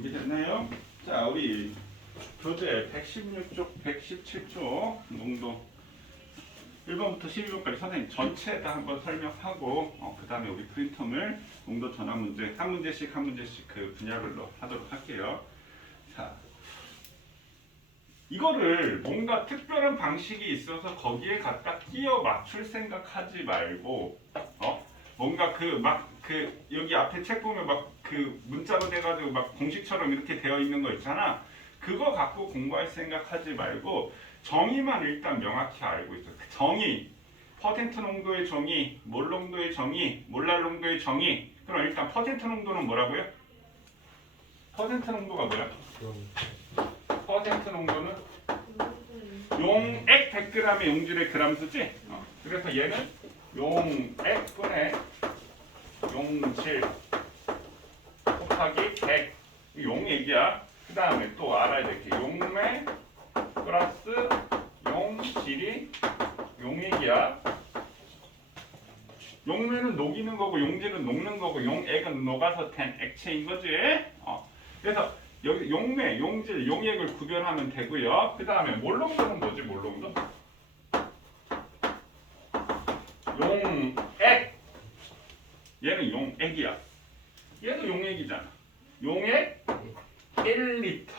준비됐나요? 자, 우리 교재 116쪽, 117쪽 농도 1번부터 12번까지 선생님 전체 다 한번 설명하고 그 다음에 우리 프린터물 농도 전환 문제 한 문제씩 그 분야별로 하도록 할게요. 자, 이거를 뭔가 특별한 방식이 있어서 거기에 갖다 끼워 맞출 생각하지 말고 뭔가 여기 앞에 책 보면 막 그 문자로 돼가지고 막 공식처럼 이렇게 되어 있는 거 있잖아. 그거 갖고 공부할 생각하지 말고 정의만 일단 명확히 알고 있어. 그 정의, 퍼센트 농도의 정의, 몰 농도의 정의, 몰랄 농도의 정의. 그럼 일단 퍼센트 농도는 뭐라고요? 퍼센트 농도가 뭐야? 퍼센트 농도는 용액 100g의 용질의 그람수지? 그래서 얘는 용액분의 용질 곱하기 100 용액이야. 그 다음에 또 알아야 될 게 용매 플러스 용질이 용액이야. 용매는 녹이는 거고 용질은 녹는 거고 용액은 녹아서 된 액체인 거지. 그래서 여기 용매, 용질, 용액을 구별하면 되고요. 그 다음에 몰농도는 뭐지? 몰농도? 용액. 얘는 용액이야. 얘도 용액이잖아. 용액 1리터.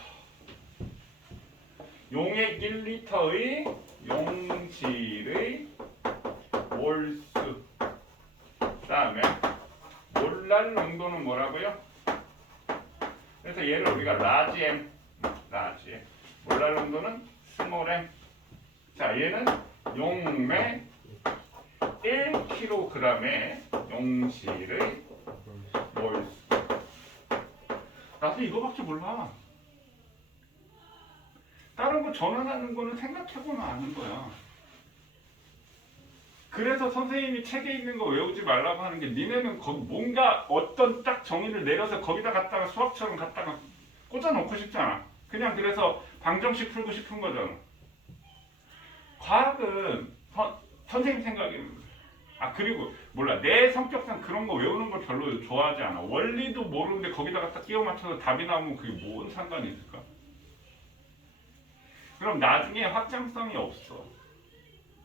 용액 1리터의 용질의 몰수. 그 다음에 몰랄 농도는 뭐라고요? 그래서 얘를 우리가 라지 M, 몰랄 농도는 스몰 M. 자, 얘는 용매 1kg의 용질의 몰수. 나도 이거밖에 몰라. 다른 거 전환하는 거는 생각해보면 아는 거야. 그래서 선생님이 책에 있는 거 외우지 말라고 하는 게 니네는 뭔가 어떤 딱 정의를 내려서 거기다 갖다가 수학처럼 갖다가 꽂아놓고 싶잖아. 그냥 그래서 방정식 풀고 싶은 거잖아. 과학은 선생님 생각에는 그리고 몰라, 내 성격상 그런 거 외우는 걸 별로 좋아하지 않아. 원리도 모르는데 거기다 갖다 끼워 맞춰서 답이 나오면 그게 뭔 상관이 있을까? 그럼 나중에 확장성이 없어.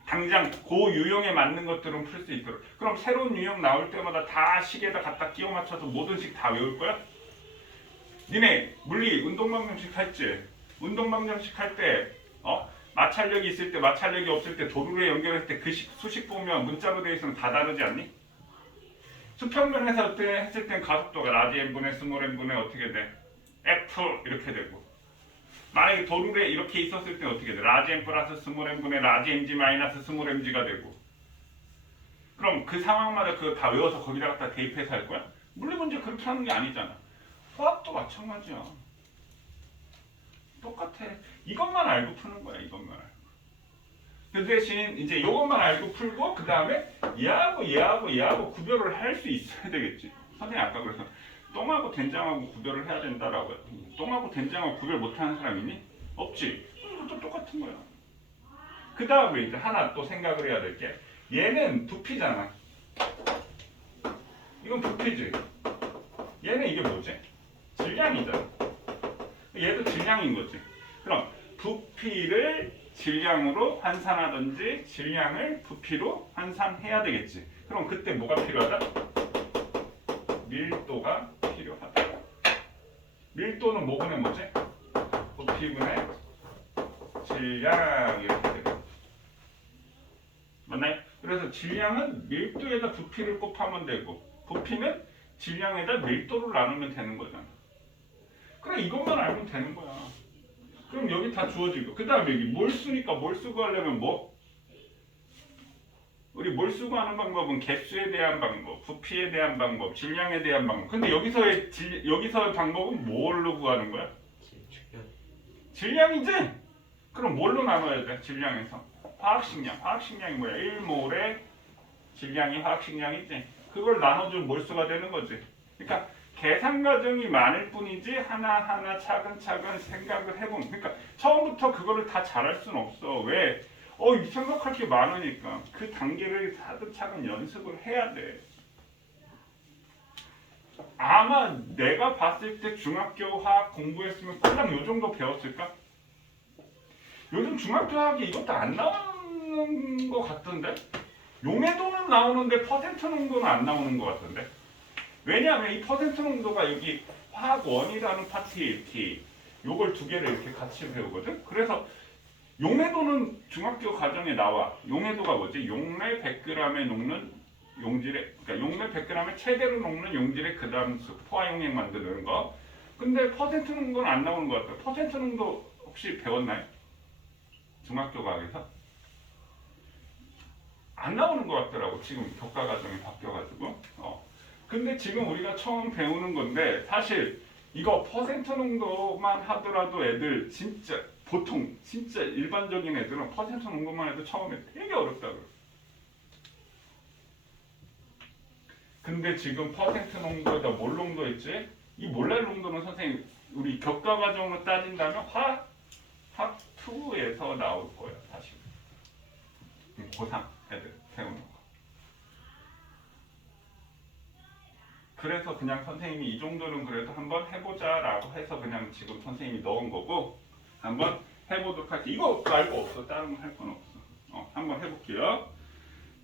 당장 그 유형에 맞는 것들은 풀 수 있도록. 그럼 새로운 유형 나올 때마다 다 식에다 갖다 끼워 맞춰서 모든 식 다 외울 거야? 니네 물리 운동방정식 했지? 운동방정식 할 때 마찰력이 있을 때 마찰력이 없을 때 도루에 연결할 때 그 수식 보면 문자로 되어 있으면 다 다르지 않니? 수평면에서 했을 땐 가속도가 라지 m분의 스몰 m분의 어떻게 돼? F 이렇게 되고, 만약에 도루에 이렇게 있었을 때 어떻게 돼? 라지 m 플러스 스몰 m분의 라지 mg 마이너스 스몰 mg가 되고. 그럼 그 상황마다 그거 다 외워서 거기다 갖다 대입해서 할 거야? 물리 문제 그렇게 하는 게 아니잖아. 화학도 마찬가지야. 똑같아. 이것만 알고 푸는 거야. 이것만 알고. 그 대신 이제 이것만 알고 풀고 그 다음에 얘하고 구별을 할 수 있어야 되겠지. 선생님 아까 그래서 똥하고 된장하고 구별을 해야 된다라고. 똥하고 된장하고 구별 못하는 사람 있니? 없지. 이것도 똑같은 거야. 그 다음에 이제 하나 또 생각을 해야 될 게, 얘는 부피잖아. 이건 부피지. 얘는 이게 뭐지? 질량이잖아. 얘도 질량인 거지. 그럼 부피를 질량으로 환산하든지 질량을 부피로 환산해야 되겠지. 그럼 그때 뭐가 필요하다? 밀도가 필요하다. 밀도는 뭐분의 뭐지? 부피분의 질량 이렇게 되고. 맞나요? 그래서 질량은 밀도에다 부피를 곱하면 되고, 부피는 질량에다 밀도를 나누면 되는 거잖아. 그래, 이것만 알면 되는 거야. 그럼 여기 다 주어지고, 그 다음에 여기 몰수니까 몰수 구하려면 뭐? 우리 몰수 구하는 방법은 개수에 대한 방법, 부피에 대한 방법, 질량에 대한 방법. 근데 여기서의 방법은 뭘로 구하는 거야? 질량이지? 그럼 뭘로 나눠야 돼? 질량에서 화학식량. 화학식량이 뭐야? 1몰의 질량이 화학식량이지. 그걸 나눠주면 몰수가 되는 거지. 그러니까 계산 과정이 많을 뿐이지 하나하나 차근차근 생각을 해보면, 그러니까 처음부터 그거를 다 잘할 수는 없어. 왜? 생각할 게 많으니까 그 단계를 차근차근 연습을 해야 돼. 아마 내가 봤을 때 중학교 화학 공부했으면 꼴랑 요 정도 배웠을까? 요즘 중학교 화학에 이것도 안 나오는 것 같던데? 용해도는 나오는데 퍼센트 농도는 안 나오는 것 같던데? 왜냐하면 이 퍼센트 농도가 여기 화학원이라는 파트에 이렇게 요걸 두 개를 이렇게 같이 배우거든? 그래서 용해도는 중학교 과정에 나와. 용해도가 뭐지? 용매 100g에 녹는 용질에, 그러니까 용매 100g에 최대로 녹는 용질의 그다음수 포화용액 만드는 거. 근데 퍼센트 농도는 안 나오는 것 같아요. 퍼센트 농도 혹시 배웠나요? 중학교 과학에서? 안 나오는 것 같더라고. 지금 교과 과정이 바뀌어가지고. 근데 지금 우리가 처음 배우는 건데 사실 이거 퍼센트 농도만 하더라도 애들 진짜 보통 진짜 일반적인 애들은 퍼센트 농도만 해도 처음에 되게 어렵다고요. 근데 지금 퍼센트 농도에다 몰 농도 있지? 이 몰랄 농도는 선생님 우리 교과 과정으로 따진다면 화학 2에서 나올 거예요. 사실 고3 애들 배우는 거. 그래서 그냥 선생님이 이 정도는 그래도 한번 해보자라고 해서 그냥 지금 선생님이 넣은 거고 한번 해보도록 할게요. 이거 말고 없어. 다른 거 할 건 없어. 한번 해볼게요.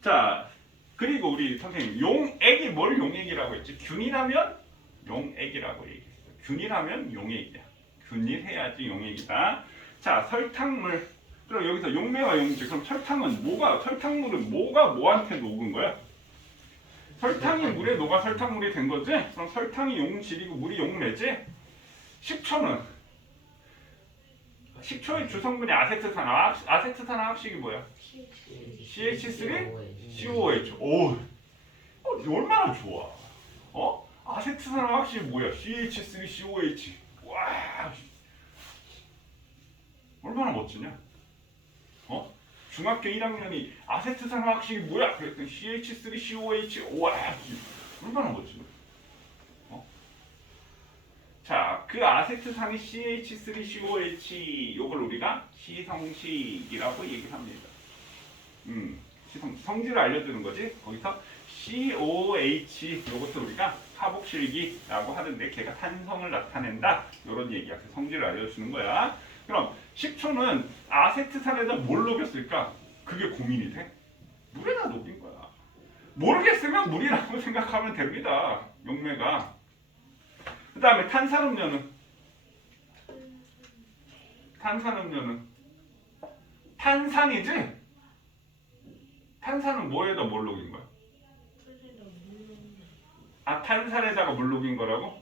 자, 그리고 우리 선생님 용액이 뭘 용액이라고 했지? 균일하면 용액이라고 얘기했어요. 균일하면 용액이야. 균일해야지 용액이다. 자, 설탕물. 그럼 여기서 용매와 용질. 그럼 설탕물은 뭐가 뭐한테 녹은 거야? 설탕이 물에 녹아 설탕물이 된 거지? 그럼 설탕이 용질이고 물이 용매지? 식초의 주성분이 아세트산. 아세트산 화학식이 뭐야? CH3? COH. 오, 얼마나 좋아. 아세트산 화학식이 뭐야? CH3, COH. 와, 얼마나 멋지냐? 중학교 1학년이 아세트산 화학식이 뭐야? 그랬더니 CH3, COH. 와, 얼마나 멋지냐? 자, 그 아세트산이 CH3, COH 요걸 우리가 시성식이라고 얘기합니다. 성질을 알려주는 거지. 거기서 COH 요것도 우리가 화복실기라고 하는데 걔가 탄성을 나타낸다. 요런 얘기야. 그 성질을 알려주는 거야. 그럼 식초는 아세트산에다 뭘 녹였을까? 그게 고민이 돼? 물에다 녹인 거야. 모르겠으면 물이라고 생각하면 됩니다. 용매가. 그 다음에 탄산음료는 탄산이지? 탄산은 뭐에다 뭘 녹인 거야? 탄산에다가 물 녹인 거라고?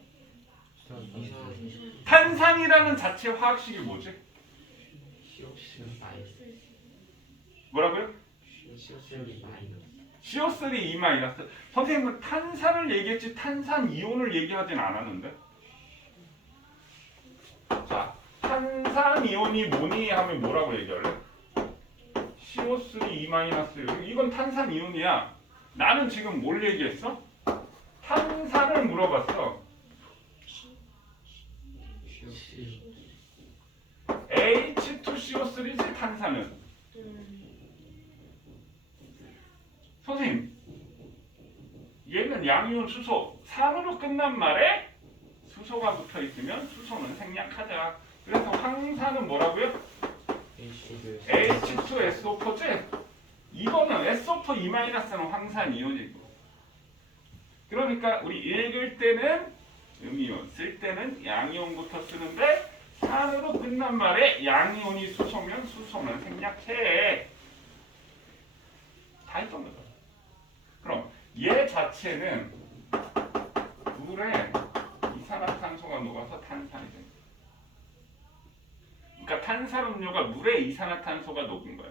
탄산이라는 자체 화학식이 뭐지? 뭐라고요? CO3 E-. 선생님은 탄산을 얘기했지 탄산 이온을 얘기하진 않았는데. 자, 탄산 이온이 뭐니 하면 뭐라고 얘기할래? CO3 E-. 이건 탄산 이온이야. 나는 지금 뭘 얘기했어? 탄산을 물어봤어. H2CO3지 탄산은. 선생님, 얘는 양이온 수소. 산으로 끝난 말에 수소가 붙어 있으면 수소는 생략하자. 그래서 황산은 뭐라고요? H2SO4지? 이거는 SO4 E-는 황산 이온이고. 그러니까 우리 읽을 때는 음이온, 쓸 때는 양이온부터 쓰는데 산으로 끝난 말에 양이온이 수소면 수소는 생략해. 다 했던 거죠. 그럼 얘 자체는 물에 이산화탄소가 녹아서 탄산이 됩니다. 그러니까 탄산음료가 물에 이산화탄소가 녹은 거야.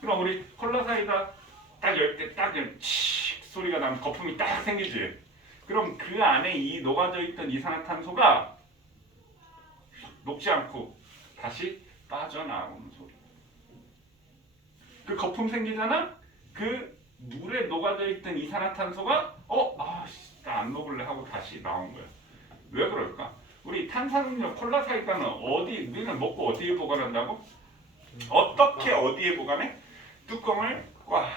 그럼 우리 콜라 사이다 딱 열 때 딱 칙 소리가 나면 거품이 딱 생기지. 그럼 그 안에 이 녹아져 있던 이산화탄소가 녹지 않고 다시 빠져나오는 소리. 그 거품 생기잖아? 그 물에 녹아져 있던 이산화탄소가 나 안 녹을래 하고 다시 나온 거야. 왜 그럴까? 우리 탄산음료 콜라 사이다는 우리는 먹고 어디에 보관한다고? 어떻게 어디에 보관해? 뚜껑을 꽉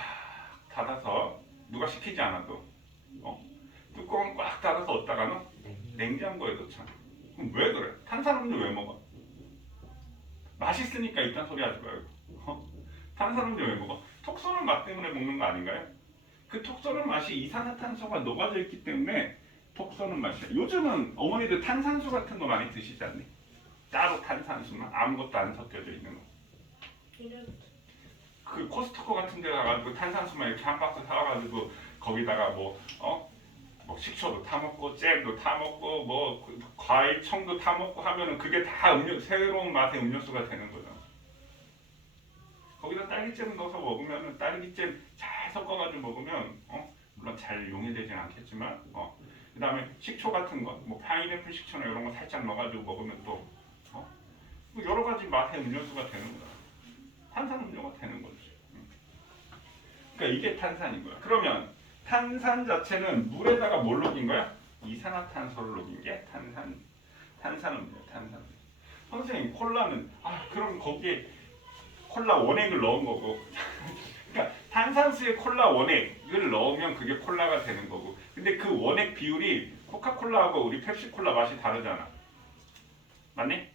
닫아서 누가 시키지 않아도 뚜껑을 꽉 닫아서 어디다가는 냉장고에 넣잖아. 그럼 왜 그래? 탄산음료 왜 먹어? 맛있으니까 이딴 소리 하지 말고. 탄산음료 왜 먹어? 톡 쏘는 맛 때문에 먹는 거 아닌가요? 그 톡 쏘는 맛이 이산화탄소가 녹아져 있기 때문에 톡 쏘는 맛이야. 요즘은 어머니들 탄산수 같은 거 많이 드시지 않니? 따로 탄산수나 아무것도 안 섞여져 있는 거. 그 코스트코 같은 데 가가지고 탄산수만 이렇게 한 박스 사와가지고 거기다가 뭐 식초도 타먹고 잼도 타먹고 뭐 과일 청도 타먹고 하면은 그게 다 새로운 맛의 음료수가 되는 거죠. 거기다 딸기잼 넣어서 먹으면은 딸기잼 잘 섞어가지고 먹으면 물론 잘 용해되진 않겠지만 그 다음에 식초 같은 거 뭐 파인애플 식초나 이런 거 살짝 넣어가지고 먹으면 또 여러 가지 맛의 음료수가 되는 거야. 탄산음료가 되는 거지. 그러니까 이게 탄산인 거야. 그러면 탄산 자체는 물에다가 뭘 녹인 거야? 이산화탄소를 녹인 게 탄산음료. 선생님 콜라는 그럼 거기에 콜라 원액을 넣은 거고. 그러니까 탄산수에 콜라 원액을 넣으면 그게 콜라가 되는 거고. 근데 그 원액 비율이 코카콜라하고 우리 펩시콜라 맛이 다르잖아. 맞니?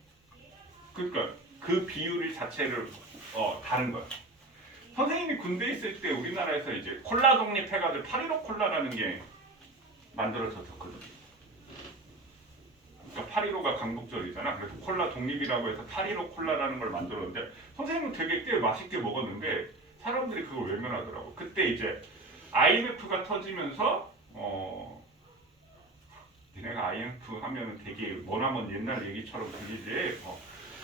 그러니까 그 비율 자체를 다른 거야. 선생님이 군대에 있을 때 우리나라에서 이제 콜라 독립해가지고 8.15 콜라라는 게 만들어졌었거든. 그러니까 8.15가 강북절이잖아. 그래서 콜라 독립이라고 해서 8.15 콜라라는 걸 만들었는데 선생님은 되게 꽤 맛있게 먹었는데 사람들이 그걸 외면하더라고. 그때 이제 IMF가 터지면서 니네가 IMF 하면은 되게 머나먼 옛날 얘기처럼 들리지.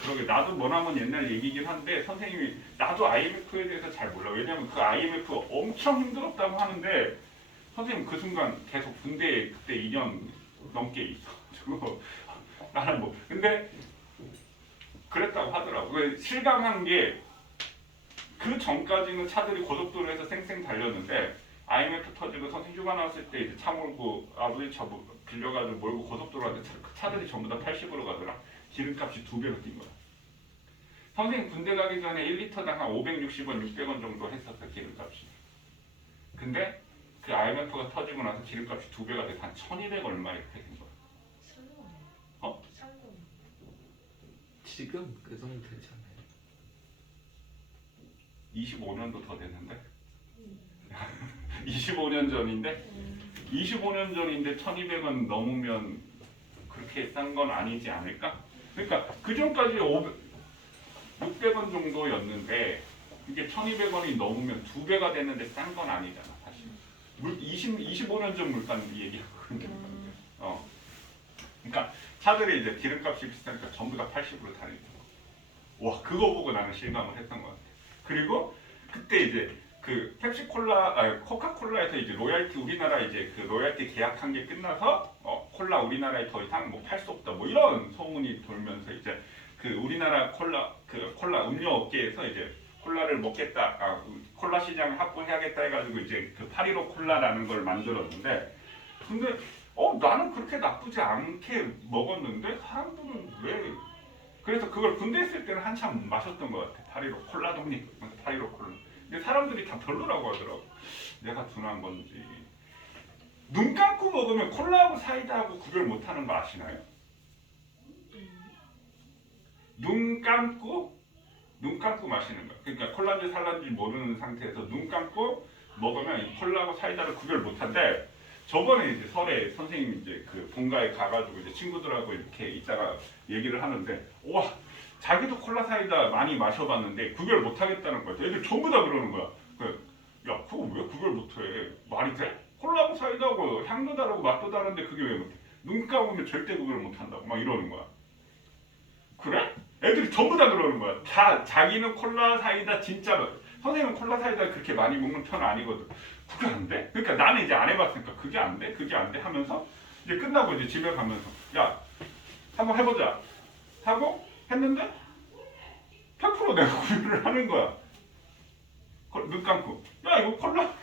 그러게 나도 머나먼 옛날 얘기긴 한데 선생님이 나도 IMF에 대해서 잘 몰라. 왜냐면 그 IMF 엄청 힘들었다고 하는데 선생님 그 순간 계속 군대에 그때 2년 넘게 있어가지고 나는 뭐 근데 그랬다고 하더라고. 실감한 게 그 전까지는 차들이 고속도로에서 쌩쌩 달렸는데 IMF 터지고 선생님 휴가 나왔을 때 이제 차 몰고 아버지 차 빌려가지고 몰고 고속도로 가는데 차들이 전부 다 80으로 가더라. 기름값이 2배로 뛴 거야. 선생님 군대 가기 전에 1리터당 한 560원, 600원 정도 했었어 기름값이. 근데 그 IMF가 터지고 나서 기름값이 2배가 돼서 한 1200 얼마 이렇게 된 거야. 지금 그 정도 되지 않아요? 25년도 더 됐는데? 25년 전인데? 25년 전인데 1200원 넘으면 그렇게 싼 건 아니지 않을까? 그러니까 그 전까지 600원 정도였는데 이게 1200원이 넘으면 2배가 됐는데 싼 건 아니잖아 사실. 25년 전 물가는 얘기하거든요. 그러니까 차들이 이제 기름값이 비싸니까 전부 다 80으로 다니는 거. 와 그거 보고 나는 실감을 했던 것 같아. 그리고 그때 이제 그 펩시콜라, 코카콜라에서 이제 로얄티 우리나라 이제 그 로얄티 계약한 게 끝나서 콜라 우리나라에 더 이상 뭐 팔 수 없다 뭐 이런 소문이 돌면서 이제 그 우리나라 콜라 음료 업계에서 이제 콜라를 먹겠다, 콜라 시장을 확보해야겠다 해가지고 이제 그 8.15 콜라라는 걸 만들었는데 근데 나는 그렇게 나쁘지 않게 먹었는데 사람들은 왜 그래서 그걸 군대 있을 때는 한참 마셨던 것 같아. 8.15 콜라 독립 8.15 콜라. 근데 사람들이 다 별로라고 하더라고. 내가 둔한 건지. 눈 감고 먹으면 콜라하고 사이다하고 구별 못하는 거 아시나요? 눈 감고 마시는 거야. 그러니까 콜라인지 살라인지 모르는 상태에서 눈 감고 먹으면 콜라하고 사이다를 구별 못한대. 저번에 이제 설에 선생님이 이제 그 본가에 가가지고 이제 친구들하고 이렇게 있다가 얘기를 하는데 와 자기도 콜라 사이다 많이 마셔봤는데 구별 못하겠다는 거야. 애들 전부 다 그러는 거야. 야 그거 왜 구별 못해? 말이 돼? 콜라하고 사이다하고 향도 다르고 맛도 다른데 그게 왜 못해? 눈 감으면 절대 구별 못한다고 막 이러는 거야. 그래? 애들이 전부 다 그러는 거야. 다 자기는 콜라 사이다 진짜 선생님은 콜라 사이다 그렇게 많이 먹는 편은 아니거든. 그게 안 돼? 그러니까 나는 이제 안 해봤으니까 그게 안 돼? 그게 안 돼? 하면서 이제 끝나고 이제 집에 가면서 야 한번 해보자 하고 했는데 100% 내가 구별을 하는 거야. 눈 감고 야 이거 콜라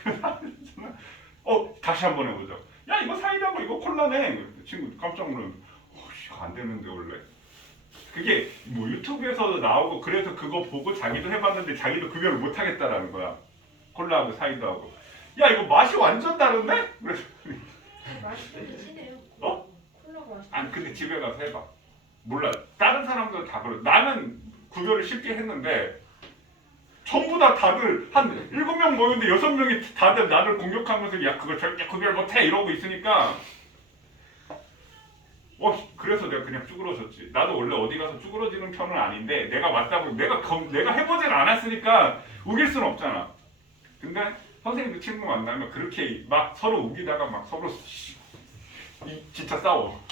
다시 한번 해보자. 야 이거 사이다고 이거 콜라네. 친구 깜짝 놀라면 안 되는데 원래 그게 뭐 유튜브에서도 나오고 그래서 그거 보고 자기도 해봤는데 자기도 구별을 못하겠다라는 거야. 콜라하고 사이다하고 야 이거 맛이 완전 다른데? 그래서 맛있게 드시네요. 어? 콜라가 맛있게. 아니 근데 집에 가서 해봐. 몰라. 다른 사람들 다 그래. 나는 구별을 쉽게 했는데 전부 다들 한 7명 모였는데 6명이 다들 나를 공격하면서 야 그걸 절대 구별 못해 이러고 있으니까 그래서 내가 그냥 쭈그러졌지. 나도 원래 어디 가서 쭈그러지는 편은 아닌데 내가 맞다고 내가 해보진 않았으니까 우길 수는 없잖아. 근데 선생님도 친구 만나면 그렇게 막 서로 우기다가 막 서로 진짜 싸워.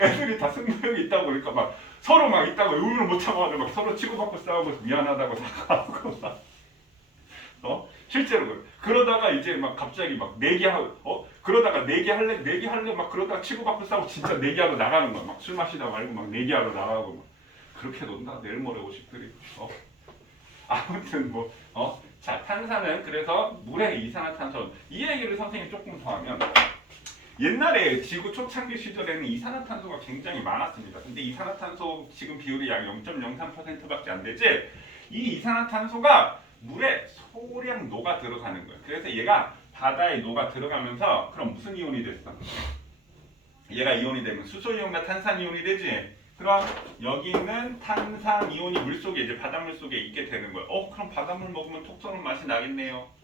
애들이 다 승부욕이 있다고 그러니까 막 서로 막 있다고 의문을 못 참아가지고 막 서로 치고받고 싸우고 미안하다고 사과하고 막 실제로 그래. 그러다가 이제 막 갑자기 막 내기하고 그러다가 내기할래 막 그러다가 치고받고 싸우고 진짜 내기하러 나가는 거야. 막 술 마시다 말고 막 내기하러 나가고 막 그렇게 논다. 내일 모레 50들이 아무튼 자 탄산은 그래서 물의 이산화탄소 이 얘기를 선생님이 조금 더 하면 옛날에 지구 초창기 시절에는 이산화탄소가 굉장히 많았습니다. 근데 이산화탄소 지금 비율이 약 0.03%밖에 안 되지. 이 이산화탄소가 물에 소량 녹아 들어가는 거예요. 그래서 얘가 바다에 녹아 들어가면서 그럼 무슨 이온이 됐어? 얘가 이온이 되면 수소이온과 탄산이온이 되지. 그럼 여기 있는 탄산이온이 물속에 이제 바닷물 속에 있게 되는 거예요. 그럼 바닷물 먹으면 톡 쏘는 맛이 나겠네요.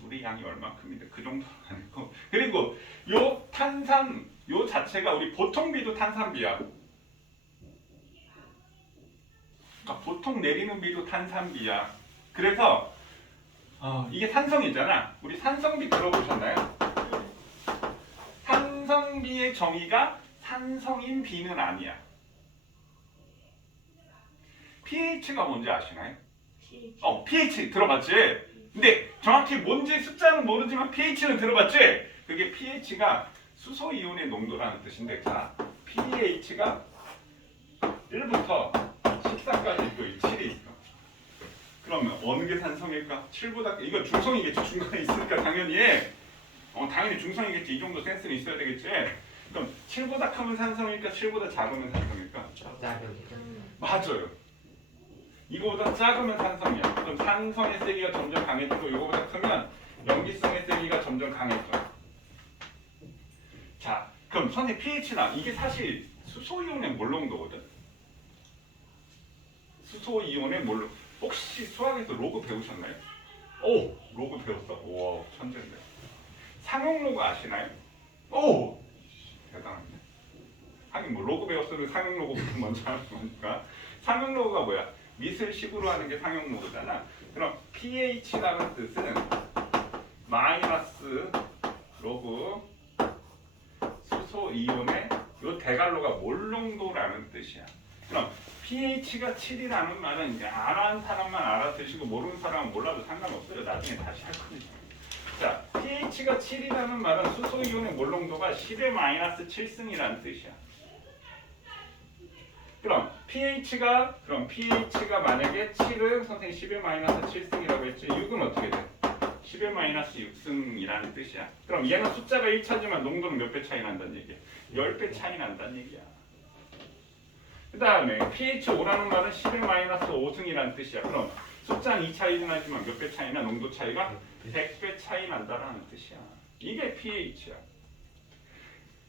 물의 양이 얼마큼인데 그 정도는 아니고. 그리고 요 탄산 요 자체가 우리 보통 비도 탄산비야. 그러니까 보통 내리는 비도 탄산비야. 그래서 이게 산성이잖아. 우리 산성비 들어보셨나요? 산성비의 정의가 산성인 비는 아니야. pH가 뭔지 아시나요? pH 들어봤지? 근데 정확히 뭔지 숫자는 모르지만 pH는 들어봤지? 그게 pH가 수소이온의 농도라는 뜻인데 자, pH가 1부터 14까지 있고 7이 있어. 그러면 어느 게 산성일까? 7보다 이거 중성이겠지. 중간에 있으니까 당연히 중성이겠지. 이 정도 센스는 있어야 되겠지. 그럼 7보다 크면 산성일까? 7보다 작으면 산성일까? 맞아요. 이거보다 작으면 산성이야. 그럼 산성의 세기가 점점 강해지고 이거보다 크면 염기성의 세기가 점점 강해져. 자, 그럼 선의 pH나 이게 사실 수소이온의 몰농도거든. 수소이온의 몰농. 혹시 수학에서 로그 배우셨나요? 로그 배웠어. 우와, 천재인데. 상용로그 아시나요? 대단합니다. 하긴 로그 배웠으면 상용로그부터 먼저 하는 거니까. 상용로그가 뭐야? 미술식으로 하는 게 상용로그잖아. 그럼 pH라는 뜻은 마이너스 로그 수소이온의 요 대괄호가 몰농도라는 뜻이야. 그럼 pH가 7이라는 말은 이제 알아는 사람만 알아듣시고 모르는 사람은 몰라도 상관없어요. 나중에 다시 할 거니까. 자, pH가 7이라는 말은 수소이온의 몰농도가 10의 마이너스 7승이라는 뜻이야. 그럼 pH가 만약에 7은 선생님 10의 마이너스 7승이라고 했죠. 6은 어떻게 돼? 10의 마이너스 6승이라는 뜻이야. 그럼 얘는 숫자가 1차지만 농도는 몇 배 차이 난다는 얘기야? 10배 차이 난다는 얘기야. 그 다음에 pH 5라는 말은 10의 마이너스 5승이라는 뜻이야. 그럼 숫자는 2차이 나지만 몇 배 차이나? 농도 차이가 100배 차이 난다라는 뜻이야. 이게 pH야.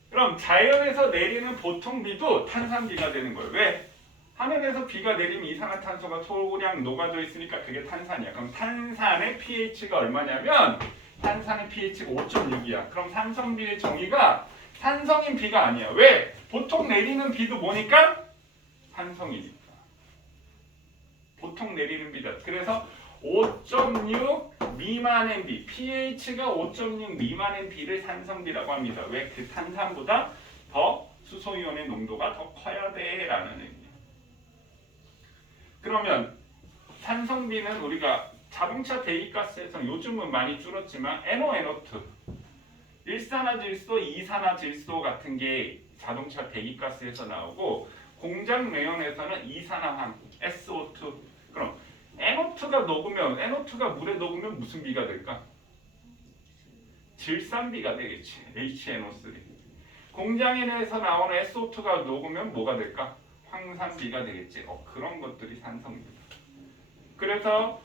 그럼 자연에서 내리는 보통 비도 탄산비가 되는 거예요. 왜? 하늘에서 비가 내리면 이산화탄소가 소량 녹아져 있으니까 그게 탄산이야. 그럼 탄산의 pH가 얼마냐면 탄산의 pH가 5.6이야. 그럼 산성비의 정의가 산성인 비가 아니야. 왜? 보통 내리는 비도 뭐니까? 산성이니까. 보통 내리는 비다. 그래서 5.6 미만의 비, pH가 5.6 미만의 비를 산성비라고 합니다. 왜? 그 탄산보다 더 수소이온의 농도가 더 커야 돼라는 의미예요. 그러면 산성비는 우리가 자동차 배기가스에서 요즘은 많이 줄었지만 NO, NO2 일산화질소, 이산화질소 같은 게 자동차 배기가스에서 나오고 공장 매연에서는 이산화황 SO2. 그럼 NO2가 물에 녹으면 무슨 비가 될까? 질산비가 되겠지. HNO3. 공장에서 나오는 SO2가 녹으면 뭐가 될까? 황산비가 되겠지. 그런 것들이 산성입니다. 그래서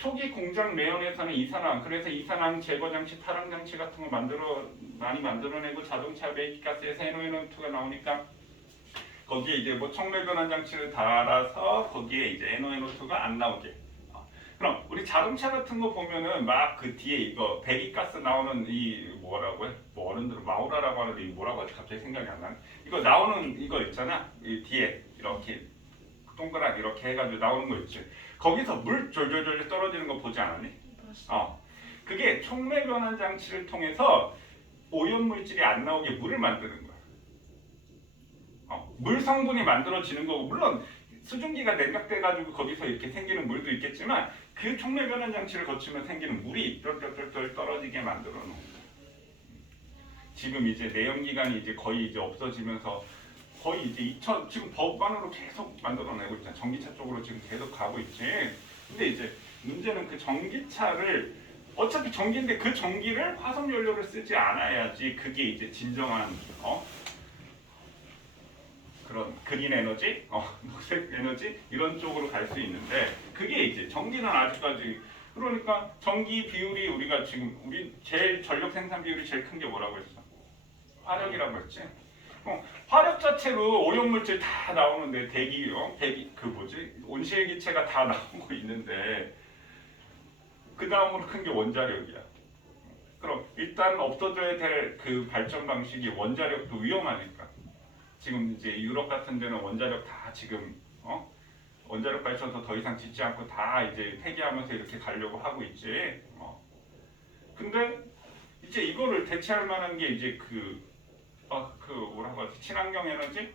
초기 공장 매연에서는 이산화황, 그래서 이산화황 제거 장치, 탈환 장치 같은 거 많이 만들어내고 자동차 배기가스에서 NOx2가 나오니까 거기에 이제 뭐 촉매 변환 장치를 달아서 거기에 이제 NOx2가 안 나오게. 그럼 우리 자동차 같은 거 보면은 막 그 뒤에 이거 배기가스 나오는 이 뭐라고 해? 뭐 어른들은 마우라라고 하는데 이 뭐라고 하지? 갑자기 생각이 안 나네. 이거 나오는 이거 있잖아. 이 뒤에 이렇게 동그랗게 이렇게 해가지고 나오는 거 있지. 거기서 물 졸졸졸 떨어지는 거 보지 않았니? 그게 촉매 변환 장치를 통해서 오염 물질이 안 나오게 물을 만드는 거야. 물 성분이 만들어지는 거고, 물론 수증기가 냉각돼가지고 거기서 이렇게 생기는 물도 있겠지만 그 촉매 변환 장치를 거치면 생기는 물이 똘똘똘똘 떨어지게 만들어 놓은 거야. 지금 이제 내연기관이 이제 거의 이제 없어지면서 거의 이제 지금 법안으로 계속 만들어내고 있잖아. 전기차 쪽으로 지금 계속 가고 있지. 근데 이제 문제는 그 전기차를 어차피 전기인데 그 전기를 화석 연료를 쓰지 않아야지 그게 이제 진정한 그런 그린 에너지, 녹색 에너지 이런 쪽으로 갈 수 있는데 그게 이제 전기는 아직까지 그러니까 전기 비율이 우리가 지금 우리 제일 전력 생산 비율이 제일 큰 게 뭐라고 했어? 화력이라고 했지. 화력 자체로 오염물질 다 나오는데 대기 그 뭐지 온실기체가 다 나오고 있는데 그 다음으로 큰 게 원자력이야. 그럼 일단 없어져야 될 그 발전 방식이 원자력도 위험하니까. 지금 이제 유럽 같은 데는 원자력 다 지금 원자력 발전소 더 이상 짓지 않고 다 이제 폐기하면서 이렇게 가려고 하고 있지. 근데 이제 이거를 대체할 만한 게 이제 그 뭐라고 하지? 친환경 에너지?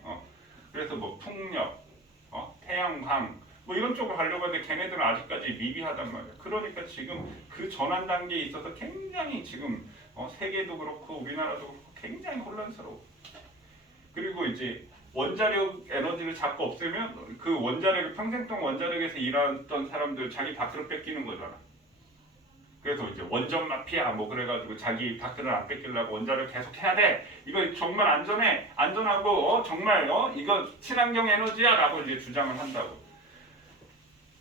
그래서 뭐 풍력, 태양광 뭐 이런 쪽으로 가려고 하는데 걔네들은 아직까지 미비하단 말이야. 그러니까 지금 그 전환 단계에 있어서 굉장히 지금 세계도 그렇고 우리나라도 그렇고 굉장히 혼란스러워. 그리고 이제 원자력 에너지를 자꾸 없애면 그 원자력 평생 동안 원자력에서 일하던 사람들 자기 밥그릇 뺏기는 거잖아. 그래서 이제 원전 마피아 뭐 그래가지고 자기 밥그릇 안 뺏기려고 원자력 계속 해야 돼. 이거 정말 안전해, 안전하고 정말 이거 친환경 에너지야라고 이제 주장을 한다고.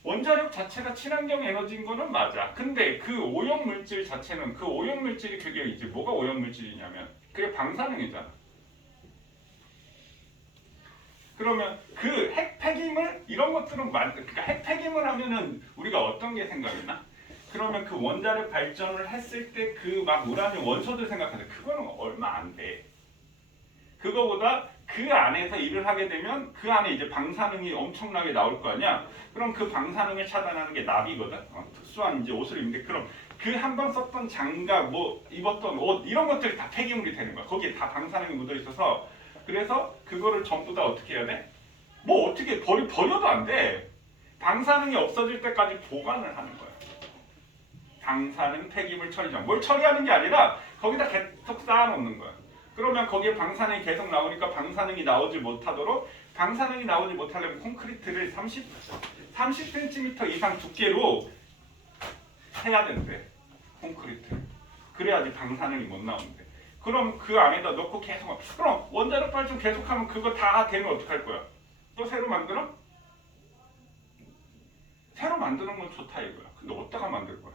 원자력 자체가 친환경 에너지인 거는 맞아. 근데 그 오염 물질 자체는 그 오염 물질이 그게 이제 뭐가 오염 물질이냐면 그게 방사능이잖아. 그러면 그 핵폐기물 이런 것들은 그러니까 핵폐기물 하면은 우리가 어떤 게 생각이 나? 그러면 그 원자력 발전을 했을 때 그 막 우라늄 원소들 생각하는데 그거는 얼마 안 돼. 그거보다 그 안에서 일을 하게 되면 그 안에 이제 방사능이 엄청나게 나올 거 아니야. 그럼 그 방사능을 차단하는 게 납이거든. 특수한 이제 옷을 입는데 그럼 그 한 번 썼던 장갑, 뭐 입었던 옷 이런 것들이 다 폐기물이 되는 거야. 거기에 다 방사능이 묻어 있어서. 그래서 그거를 전부 다 어떻게 해야 돼? 뭐 어떻게 버려도 안 돼. 방사능이 없어질 때까지 보관을 하는 거야. 방사능 폐기물 처리장. 뭘 처리하는 게 아니라 거기다 계속 쌓아놓는 거야. 그러면 거기에 방사능이 계속 나오니까 방사능이 나오지 못하도록 방사능이 나오지 못하려면 콘크리트를 30cm 이상 두께로 해야 된대. 콘크리트. 그래야지 방사능이 못 나온대. 그럼 그 안에다 넣고 계속 그럼 원자력 발전 계속하면 그거 다 되면 어떡할 거야? 또 새로 만들어? 새로 만드는 건 좋다 이거야. 근데 어디다가 만들 거야?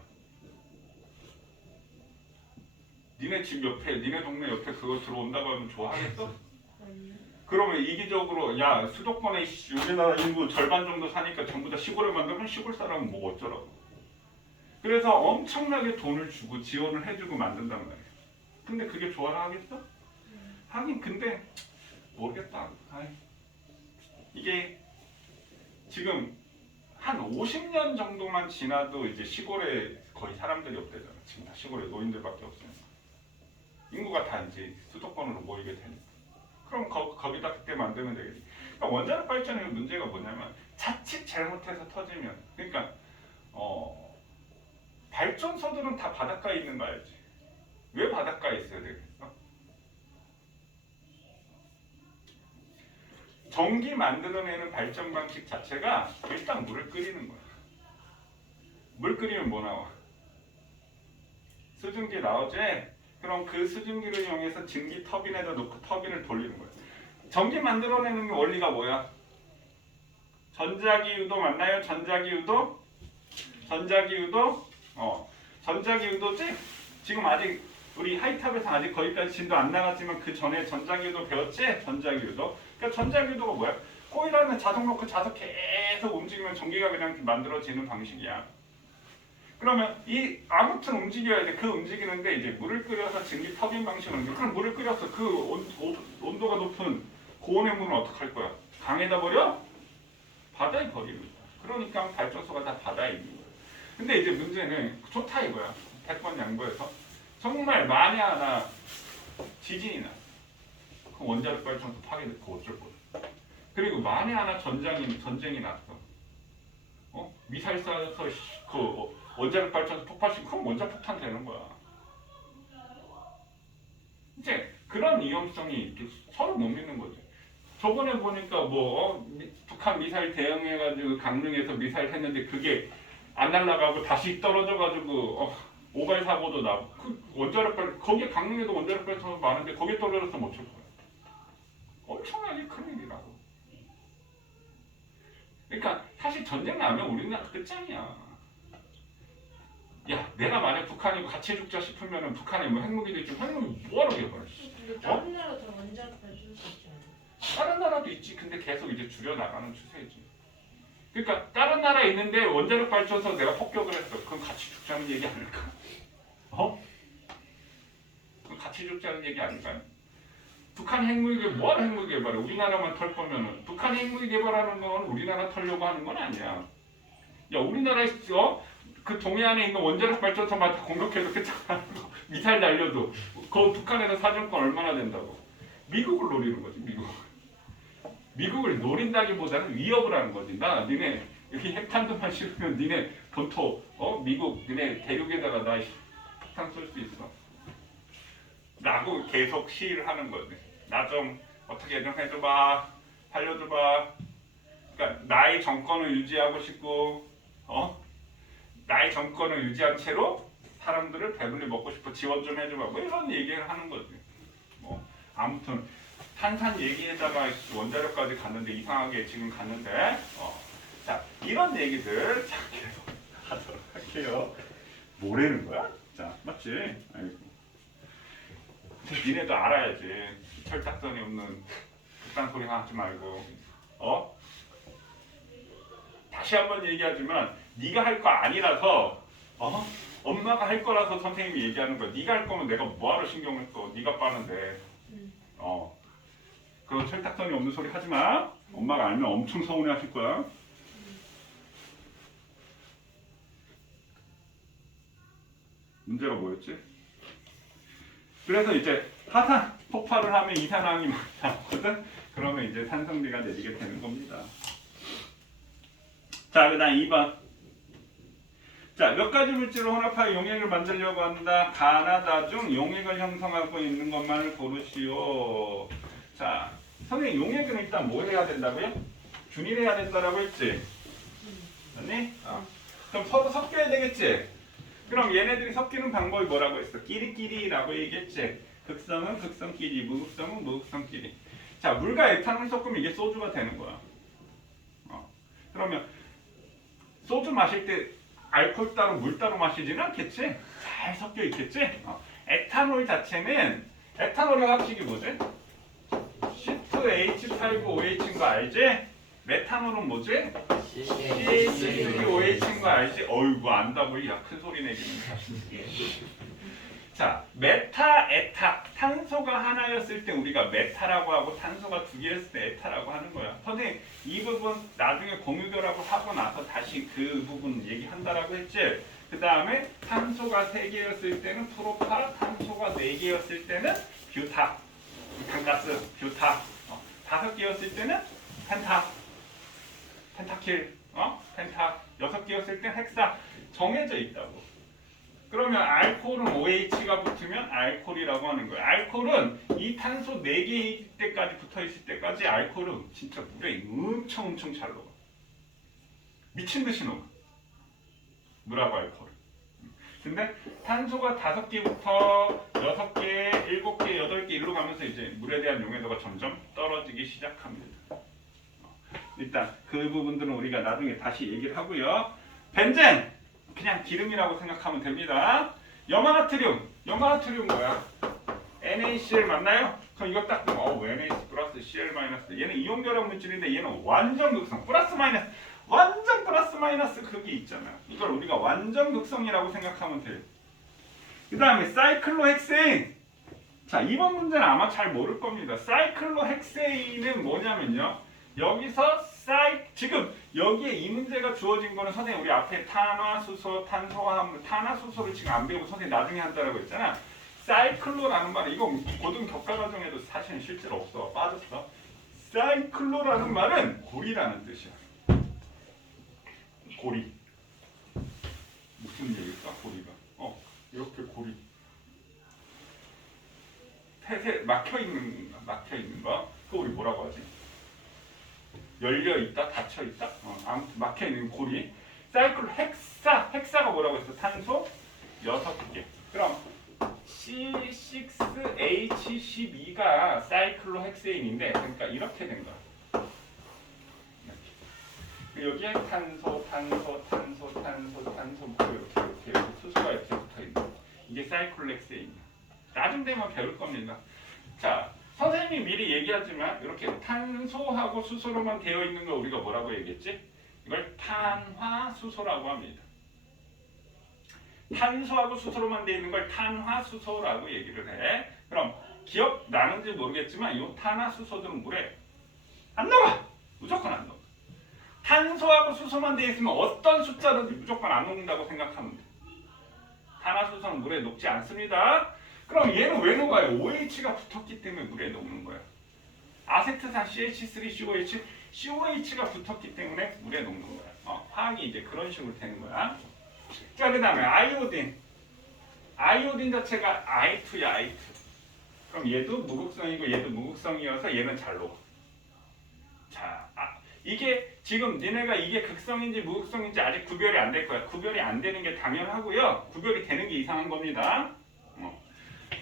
니네 집 옆에, 니네 동네 옆에 그거 들어온다고 하면 좋아하겠어? 그러면 이기적으로 야 수도권에 우리나라 인구 절반 정도 사니까 전부 다 시골에 만들면 시골 사람은 뭐 어쩌라고. 그래서 엄청나게 돈을 주고 지원을 해주고 만든단 말이야. 근데 그게 좋아하겠어? 하긴 근데 모르겠다. 이게 지금 한 50년 정도만 지나도 이제 시골에 거의 사람들이 없대잖아. 지금 다 시골에 노인들밖에 없으니까. 인구가 다 이제 수도권으로 모이게 되니까. 그럼 거기다 그때 만들면 되겠지. 그러니까 원자력 발전의 문제가 뭐냐면 자칫 잘못해서 터지면 그러니까 발전소들은 다 바닷가에 있는 거 알지? 왜 바닷가에 있어야 되겠어? 전기 만들어내는 발전 방식 자체가 일단 물을 끓이는 거야. 물 끓이면 뭐 나와? 수증기 나오지? 그럼 그 수증기를 이용해서 증기 터빈에다 놓고 터빈을 돌리는 거야. 전기 만들어내는 원리가 뭐야? 전자기유도 맞나요? 전자기유도 전자기후도 전자기후도지? 지금 아직 우리 하이탑에서 아직 거기까지 진도 안 나갔지만 그 전에 전자기후도 배웠지? 전자기후도. 그러니까 전자기후도가 뭐야? 코일하는 자석 놓고 자석 계속 움직이면 전기가 그냥 만들어지는 방식이야. 그러면 이 아무튼 움직여야 돼. 그 움직이는데 이제 물을 끓여서 증기 터빈 방식으로 움직여. 그럼 물을 끓여서 그 온도가 높은 고온의 물은 어떻게 할 거야? 강에다 버려? 바다에 버리는 거야. 그러니까 발전소가 다 바다에 있는 거야. 근데 이제 문제는 좋다 이거야. 100번 양보해서 정말 만에 하나 지진이 나. 그럼 원자력 발전소 파괴됐고 어쩔 거야. 그리고 만에 하나 전쟁이 났어. 미사일 쏴서 원자력 발전소 폭발시키면 그럼 원자폭탄 되는 거야. 이제 그런 위험성이 서로 못 믿는 거지. 저번에 보니까 북한 미사일 대응해가지고 강릉에서 미사일 했는데 그게 안 날아가고 다시 떨어져가지고 오발 사고도 나고 거기에 강릉에도 원자력 발전소 많은데 거기에 떨어져서 못 칠 거야. 엄청나게 큰 일이라고. 그러니까 사실 전쟁 나면 우리나라 끝장이야. 야, 내가 만약 북한이고 같이 죽자 싶으면은 북한에 뭐 핵무기도 있지만 핵무기 뭐하러 개발해? 근데 다른 나라도 원자력 발전소 있지 않아요? 다른 나라도 있지. 근데 계속 이제 줄여나가는 추세지. 그러니까 다른 나라에 있는데 원자력 발전소 내가 폭격을 했어. 그럼 같이 죽자는 얘기 아닐까? 그럼 같이 죽자는 얘기 아닐까요? 북한 핵무기 뭐하러 핵무기 개발해? 우리나라만 털 거면은 북한 핵무기 개발하는 건 우리나라 털려고 하는 건 아니야. 야, 우리나라에서 그 동해안에 있는 원자력 발전소만 다 공격해도 괜찮아. 미사일 날려도 그 북한에는 사정권 얼마나 된다고. 미국을 노리는 거지. 미국을 노린다기보다는 위협을 하는 거지. 니네 여기 핵탄두만 씌우면 니네 본토 미국 니네 대륙에다가 나 핵탄 쏠 수 있어. 라고 계속 시위를 하는 거지. 나 좀 어떻게 좀 해줘봐. 살려줘봐. 그러니까 나의 정권을 유지하고 싶고 나의 정권을 유지한 채로 사람들을 배불리 먹고 싶어. 지원 좀 해줘봐. 뭐 이런 얘기를 하는 거지. 아무튼 탄산 얘기에다가 원자력까지 갔는데 이상하게 지금 갔는데 자 이런 얘기들 자 계속 하도록 할게요. 뭐라는 거야? 자 맞지? 아이고. 니네도 알아야지. 철딱선이 없는 그딴 소리 하지 말고 다시 한번 얘기하지만 네가 할 거 아니라서 엄마가 할 거라서 선생님이 얘기하는 거야. 네가 할 거면 내가 뭐하러 신경을 써. 네가 빠는데 그런 철딱선이 없는 소리 하지 마. 엄마가 알면 엄청 서운해 하실 거야. 문제가 뭐였지? 그래서 이제 화산 폭발을 하면 이산화황이 많이 나거든. 그러면 이제 산성비가 내리게 되는 겁니다. 자, 그다음 2번. 자, 몇 가지 물질을 혼합하여 용액을 만들려고 한다. 가나다 중 용액을 형성하고 있는 것만을 고르시오. 자, 선생님 용액은 일단 뭐 해야 된다고요? 균일해야 된다라고 했지? 맞니? 그럼 서로 섞여야 되겠지? 그럼 얘네들이 섞이는 방법이 뭐라고 했어? 끼리끼리라고 얘기했지? 극성은 극성끼리, 무극성은 무극성끼리. 자, 물과 에탄올 섞으면 이게 소주가 되는 거야. 그러면 소주 마실 때 알코올 따로 물 따로 마시지는 않겠지? 잘 섞여 있겠지? 에탄올 자체는 에탄올의 합식이 뭐지? C2H8OH인 거 알지? 메탄올은 뭐지? CH6OH인 거 알지? 어이구 안다고 야 큰 소리 내기는 자, 메타, 에타 탄소가 하나였을 때 우리가 메타라고 하고 탄소가 두 개였을 때 에타라고 하는 거야. 선생님 이 부분 나중에 공유결합을 하고 나서 다시 그 부분 얘기한다라고 했지? 그 다음에 탄소가 세 개였을 때는 프로파, 탄소가 네 개였을 때는 뷰타, 부탄가스, 뷰타, 다섯 개였을 때는 펜타, 펜타킬, 펜타, 여섯 개였을 때는 헥사 정해져 있다고. 그러면 알코올은 OH가 붙으면 알코올이라고 하는 거예요. 알코올은 이 탄소 4개일 때까지 붙어있을 때까지 알코올은 진짜 물에 엄청 잘 녹아. 미친 듯이 녹아. 물하고 알코올. 근데 탄소가 5개부터 6개, 7개, 8개 일로 가면서 이제 물에 대한 용해도가 점점 떨어지기 시작합니다. 일단 그 부분들은 우리가 나중에 다시 얘기를 하고요. 벤젠! 그냥 기름이라고 생각하면 됩니다. 염화나트륨 뭐야? NaCl 맞나요? 그럼 이거 딱 보면 NaC 플러스 Cl 마이너스 얘는 이온 결합 물질인데 얘는 완전 극성 플러스 마이너스 완전 플러스 마이너스 극이 있잖아요. 이걸 우리가 완전 극성이라고 생각하면 돼요. 그 다음에 사이클로헥세인. 자, 이번 문제는 아마 잘 모를 겁니다. 사이클로헥세인은 뭐냐면요. 여기서 지금 여기에 이 문제가 주어진 거는 선생님 우리 앞에 탄화수소, 탄소화합물, 탄화수소를 지금 안 배우고 선생님 나중에 한다라고 했잖아. 사이클로라는 말은 이거 고등 교과 과정에도 사실은 실제로 없어. 빠졌어. 사이클로라는 말은 고리라는 뜻이야. 고리. 무슨 얘기일까? 고리가. 이렇게 고리. 폐쇄 막혀있는 거. 그거 우리 뭐라고 하지? 열려있다? 닫혀있다? 아무튼 막혀있는 고리. 사이클로 헥사가 뭐라고 했어? 탄소 6개. 그럼 C6H12가 사이클로헥세인인데 그러니까 이렇게 된 거야. 여기에 탄소 이렇게 수소가 이렇게 붙어있는 거. 이게 사이클로헥세인이야. 나중 되면 배울 겁니다. 자, 선생님이 미리 얘기하지만 이렇게 탄소하고 수소로만 되어 있는 걸 우리가 뭐라고 얘기했지? 이걸 탄화수소라고 합니다. 탄소하고 수소로만 되어 있는 걸 탄화수소라고 얘기를 해. 그럼 기억나는지 모르겠지만 이 탄화수소들은 물에 안 녹아! 무조건 안 녹아. 탄소하고 수소만 되어 있으면 어떤 숫자든지 무조건 안 녹는다고 생각하면 돼. 탄화수소는 물에 녹지 않습니다. 그럼 얘는 왜 녹아요? OH가 붙었기 때문에 물에 녹는 거야. 아세트산 CH3COH, COH가 붙었기 때문에 물에 녹는 거야. 화학이 이제 그런 식으로 되는 거야. 자, 그 다음에 아이오딘 자체가 I2야, I2. 그럼 얘도 무극성이고 얘도 무극성이어서 얘는 잘 녹아. 자, 이게 지금 니네가 이게 극성인지 무극성인지 아직 구별이 안 될 거야. 구별이 안 되는 게 당연하고요. 구별이 되는 게 이상한 겁니다.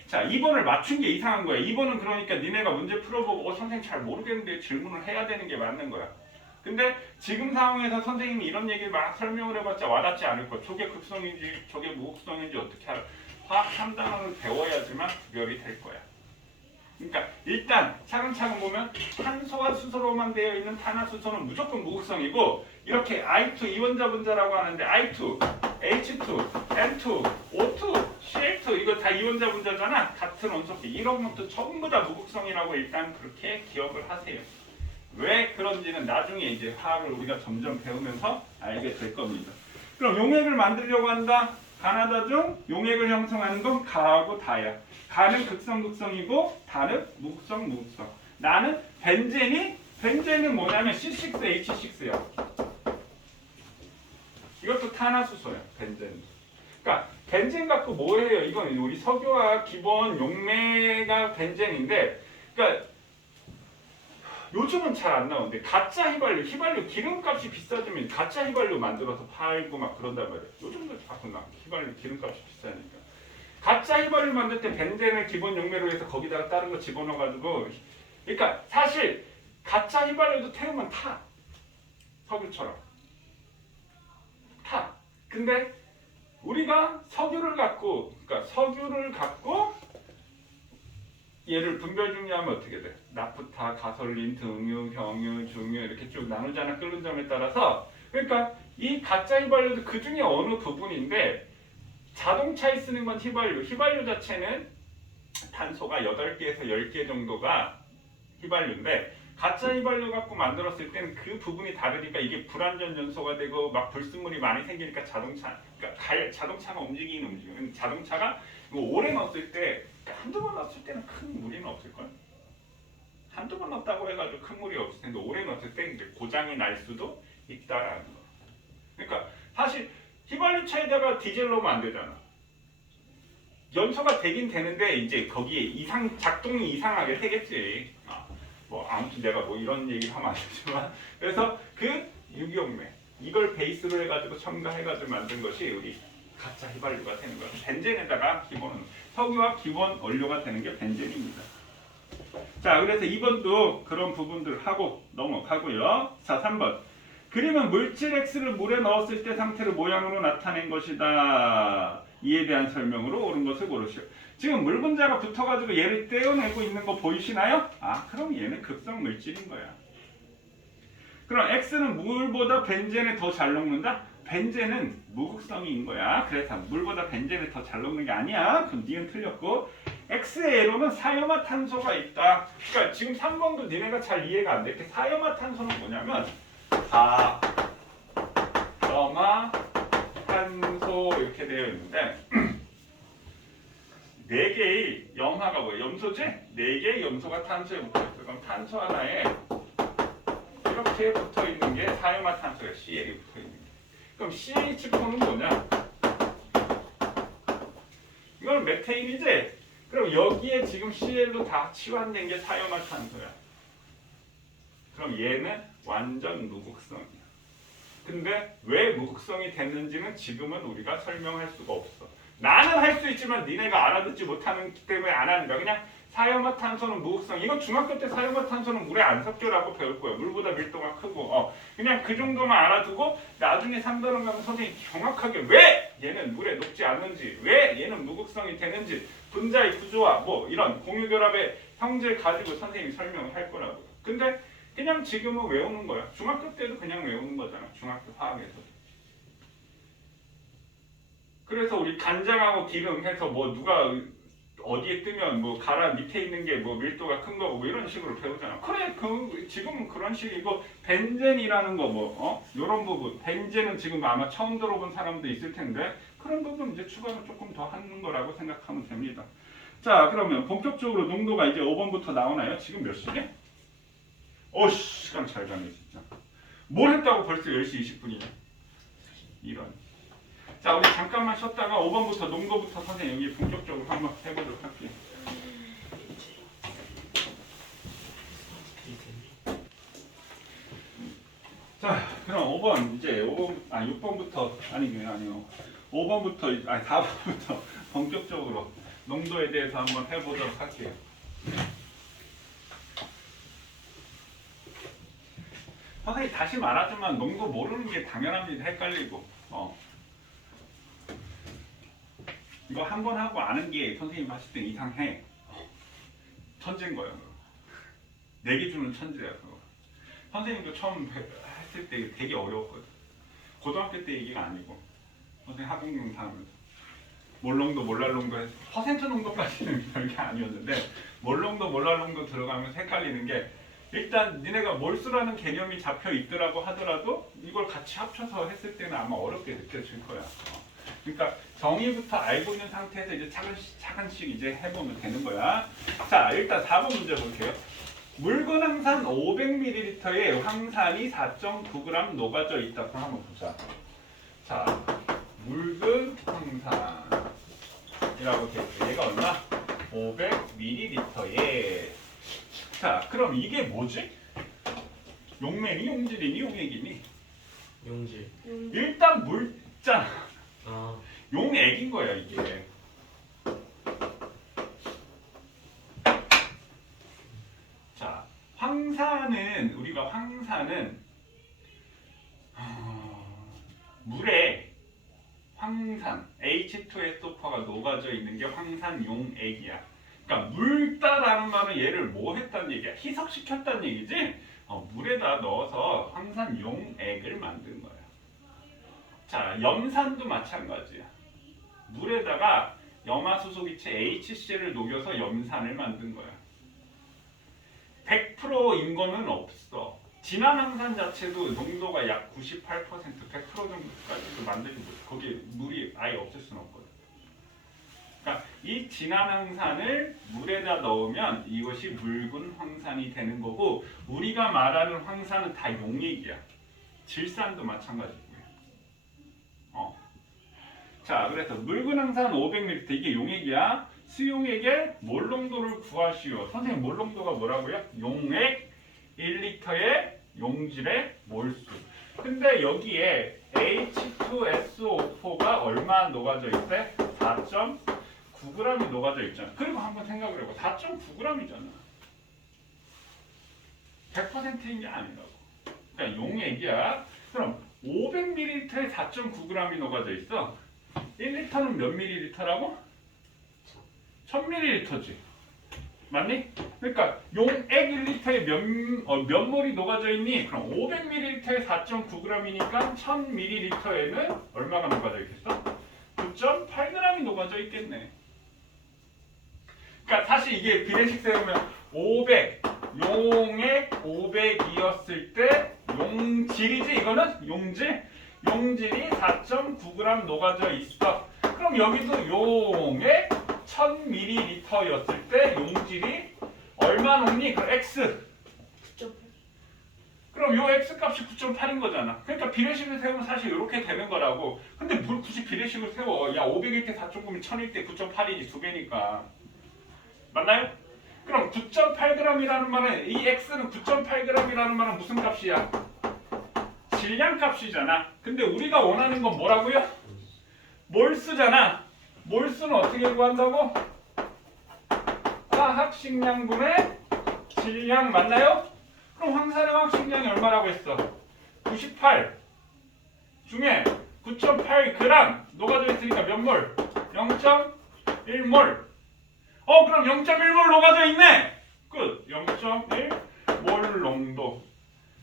자, 2번을 맞춘 게 이상한 거야. 2번은 그러니까 니네가 문제 풀어보고 선생님 잘 모르겠는데 질문을 해야 되는 게 맞는 거야. 근데 지금 상황에서 선생님이 이런 얘기를 막 설명을 해봤자 와닿지 않을 거야. 저게 극성인지 저게 무극성인지 어떻게 알아. 화학 3단원을 배워야지만 구별이 될 거야. 그러니까 일단 차근차근 보면 탄소와 수소로만 되어 있는 탄화수소는 무조건 무극성이고 이렇게 I2 이원자 분자라고 하는데 I2, H2, N2, O2, Cl2 이거 다 이원자 분자잖아. 같은 원소끼 이런 것도 전부 다 무극성이라고 일단 그렇게 기억을 하세요. 왜 그런지는 나중에 이제 화학을 우리가 점점 배우면서 알게 될 겁니다. 그럼 용액을 만들려고 한다. 가나다 중 용액을 형성하는 건 가하고 다야. 가는 극성이고 다는 무극성. 나는 벤젠은 뭐냐면 C6H6야. 이것도 탄화수소야. 벤젠. 그러니까 벤젠 갖고 뭐예요? 이건 우리 석유화학 기본 용매가 벤젠인데, 그러니까 요즘은 잘 안 나오는데 가짜 휘발유 기름값이 비싸지면 가짜 휘발유 만들어서 팔고 막 그런단 말이야. 요즘도 자꾸 나 휘발유 기름값이 비싸니까. 가짜 휘발유 만들 때 벤젠을 기본 용매로 해서 거기다가 다른 거 집어넣어가지고, 그러니까 사실 가짜 휘발유도 태우면 타. 석유처럼 타. 근데 우리가 석유를 갖고 얘를 분별 중요하면 어떻게 돼? 나프타, 가솔린, 등유, 경유, 중유 이렇게 쭉 나누잖아. 끓는 점에 따라서. 그러니까 이 가짜 휘발유도 그 중에 어느 부분인데 자동차에 쓰는 건 휘발유 자체는 탄소가 8개에서 10개 정도가 휘발유인데 가짜 휘발유 갖고 만들었을 때는 그 부분이 다르니까 이게 불완전 연소가 되고 막 불순물이 많이 생기니까 자동차가 움직이는 자동차가 오래 넣었을 때 한두 번 넣었을 때는 큰 무리는 없을걸? 한두 번 넣었다고 해가지고 큰 무리 없을 텐데 오래 넣었을 때 이제 고장이 날 수도 있다라는 거. 그러니까 사실 휘발유차에다가 디젤 넣으면 안 되잖아. 연소가 되긴 되는데 이제 거기에 작동이 이상하게 되겠지. 아무튼 내가 뭐 이런 얘기 하면 안 되지만 그래서 그 유기용매 이걸 베이스로 해가지고 첨가해가지고 만든 것이 우리 가짜 휘발유가 되는 거예요. 벤젠에다가 석유화 기본 원료가 되는 게 벤젠입니다. 자, 그래서 2번도 그런 부분들을 하고 넘어가고요. 자, 3번 그림은 물질 X를 물에 넣었을 때 상태를 모양으로 나타낸 것이다. 이에 대한 설명으로 옳은 것을 고르시오. 지금 물 분자가 붙어가지고 얘를 떼어내고 있는 거 보이시나요? 아, 그럼 얘는 극성 물질인 거야. 그럼 X는 물보다 벤젠에 더 잘 녹는다? 벤젠은 무극성인 거야. 그래서 물보다 벤젠에 더 잘 녹는 게 아니야. 그럼 니은 틀렸고, X의 A로는 사염화탄소가 있다. 그러니까 지금 3번도 니네가 잘 이해가 안 돼. 이렇게 사염화탄소는 뭐냐면 염화탄소 이렇게 되어 있는데 4개의 염화가 뭐예요? 염소지? 4개의 염소가 탄소에 붙어있어. 그럼 탄소 하나에 이렇게 붙어있는 게 사염화탄소야. CL이 붙어있는 게. 그럼 CH4는 뭐냐? 이건 메테인이지? 그럼 여기에 지금 CL로 다 치환된 게 사염화탄소야. 그럼 얘는 완전 무극성이야. 근데 왜 무극성이 됐는지는 지금은 우리가 설명할 수가 없어. 나는 할 수 있지만 니네가 알아듣지 못하는 때문에 안 하는 거야. 그냥 사염화탄소는 무극성. 이거 중학교 때 사염화탄소는 물에 안 섞여라고 배울 거야. 물보다 밀도가 크고. 그냥 그 정도만 알아두고 나중에 3단원 가면 선생님이 정확하게 왜 얘는 물에 녹지 않는지, 왜 얘는 무극성이 되는지, 분자의 구조와 뭐 이런 공유결합의 형질 가지고 선생님이 설명을 할 거라고요. 근데 그냥 지금은 외우는 거야. 중학교 때도 그냥 외우는 거잖아. 중학교 화학에서. 그래서 우리 간장하고 기름 해서 뭐 누가 어디에 뜨면 뭐 가라 밑에 있는 게 뭐 밀도가 큰 거고 뭐 이런 식으로 배우잖아. 그래, 지금은 그런 식이고 벤젠이라는 거 뭐 이런 부분. 벤젠은 지금 아마 처음 들어본 사람도 있을 텐데 그런 부분 이제 추가로 조금 더 하는 거라고 생각하면 됩니다. 자, 그러면 본격적으로 농도가 이제 5번부터 나오나요? 지금 몇 시냐? 시간 잘 가네 진짜. 뭘 했다고 벌써 10시 20분이냐? 이런. 자, 우리 잠깐만 쉬었다가 5번부터 농도부터 선생님 여기 본격적으로 한번 해보도록 할게요. 자, 그럼 5번 이제 6번부터 아니요. 5번부터 4번부터 본격적으로 농도에 대해서 한번 해보도록 할게요. 선생님 다시 말하지만 농도 모르는 게 당연합니다. 헷갈리고. 이거 한 번 하고 아는 게 선생님 봤을 때 이상해. 천재인 거야. 내 기준은 천재야. 그거. 선생님도 처음 했을 때 되게 어려웠거든. 고등학교 때 얘기가 아니고 선생님 학업농사 하면서 몰농도 몰랄농도 해서 퍼센트 농도까지는 별게 아니었는데 몰농도 몰랄농도 들어가면서 헷갈리는 게 일단 니네가 몰수라는 개념이 잡혀 있더라고 하더라도 이걸 같이 합쳐서 했을 때는 아마 어렵게 느껴질 거야. 그러니까 정의부터 알고 있는 상태에서 이제 차근씩 이제 해보면 되는 거야. 자, 일단 4번 문제 볼게요. 묽은 황산 500ml에 황산이 4.9g 녹아져 있다. 그럼 한번 보자. 자, 묽은 황산이라고 돼 있어. 얘가 얼마? 500ml에. 자, 그럼 이게 뭐지? 용맹이, 용질이니, 용액이니? 용질. 일단 물잖아. 아, 용액인 거야 이게. 자, 우리가 황산은 물에 황산 H2SO4가 녹아져 있는 게 황산용액이야. 그러니까 묽다라는 말은 얘를 뭐 했다는 얘기야? 희석시켰다는 얘기지? 물에다 넣어서 황산용액을 만든 거야. 자, 염산도 마찬가지야. 물에다가 염화수소기체 HCl을 녹여서 염산을 만든 거야. 100%인 거는 없어. 진한 황산 자체도 농도가 약 98%, 100% 정도까지도 만들지 못해. 거기에 물이 아예 없을 수는 없거든. 그러니까 이 진한 황산을 물에다 넣으면 이것이 묽은 황산이 되는 거고, 우리가 말하는 황산은 다 용액이야. 질산도 마찬가지고요. 자, 그래서 묽은 황산 500ml 이게 용액이야. 수용액의 몰 농도를 구하시오. 선생님 몰 농도가 뭐라고요? 용액 1리터의 용질의 몰수. 근데 여기에 H2SO4가 얼마 녹아져 있대? 4.9g이 녹아져 있잖아. 그리고 한번 생각을 해봐. 4.9g이잖아. 100%인 게 아니라고. 그러니까 용액이야. 그럼 500ml에 4.9g이 녹아져 있어. 1리터는 몇 ml라고? 1000ml지. 맞니? 그러니까 용액 1리터에 몇 몰이 녹아져 있니? 그럼 500ml에 4.9g이니까 1000ml에는 얼마가 녹아져 있겠어? 9.8g이 녹아져 있겠네. 그러니까 사실 이게 비례식 세우면 500 용액 500이었을 때 용질이지 이거는 용질이 4.9g 녹아져 있어. 그럼 여기도 용액 1000ml였을 때 용질이 얼마 녹니? 그 x. 9.8. 그럼 요 x 값이 9.8인 거잖아. 그러니까 비례식을 세우면 사실 이렇게 되는 거라고. 근데 뭘 굳이 비례식을 세워? 야 500일 때 4.9면 1000일 때 9.8이지 두 배니까. 맞나요? 그럼 9.8g이라는 말은 이 x는 9.8g이라는 말은 무슨 값이야? 질량 값이잖아. 근데 우리가 원하는 건 뭐라고요? 몰수잖아. 몰수는 어떻게 구한다고? 화학식량분의 질량 맞나요? 그럼 황산의 화학식량이 얼마라고 했어? 98 중에 9.8g 녹아져 있으니까 몇 몰? 0.1몰. 그럼 0.1몰 녹아져 있네. 끝. 0.1몰 농도.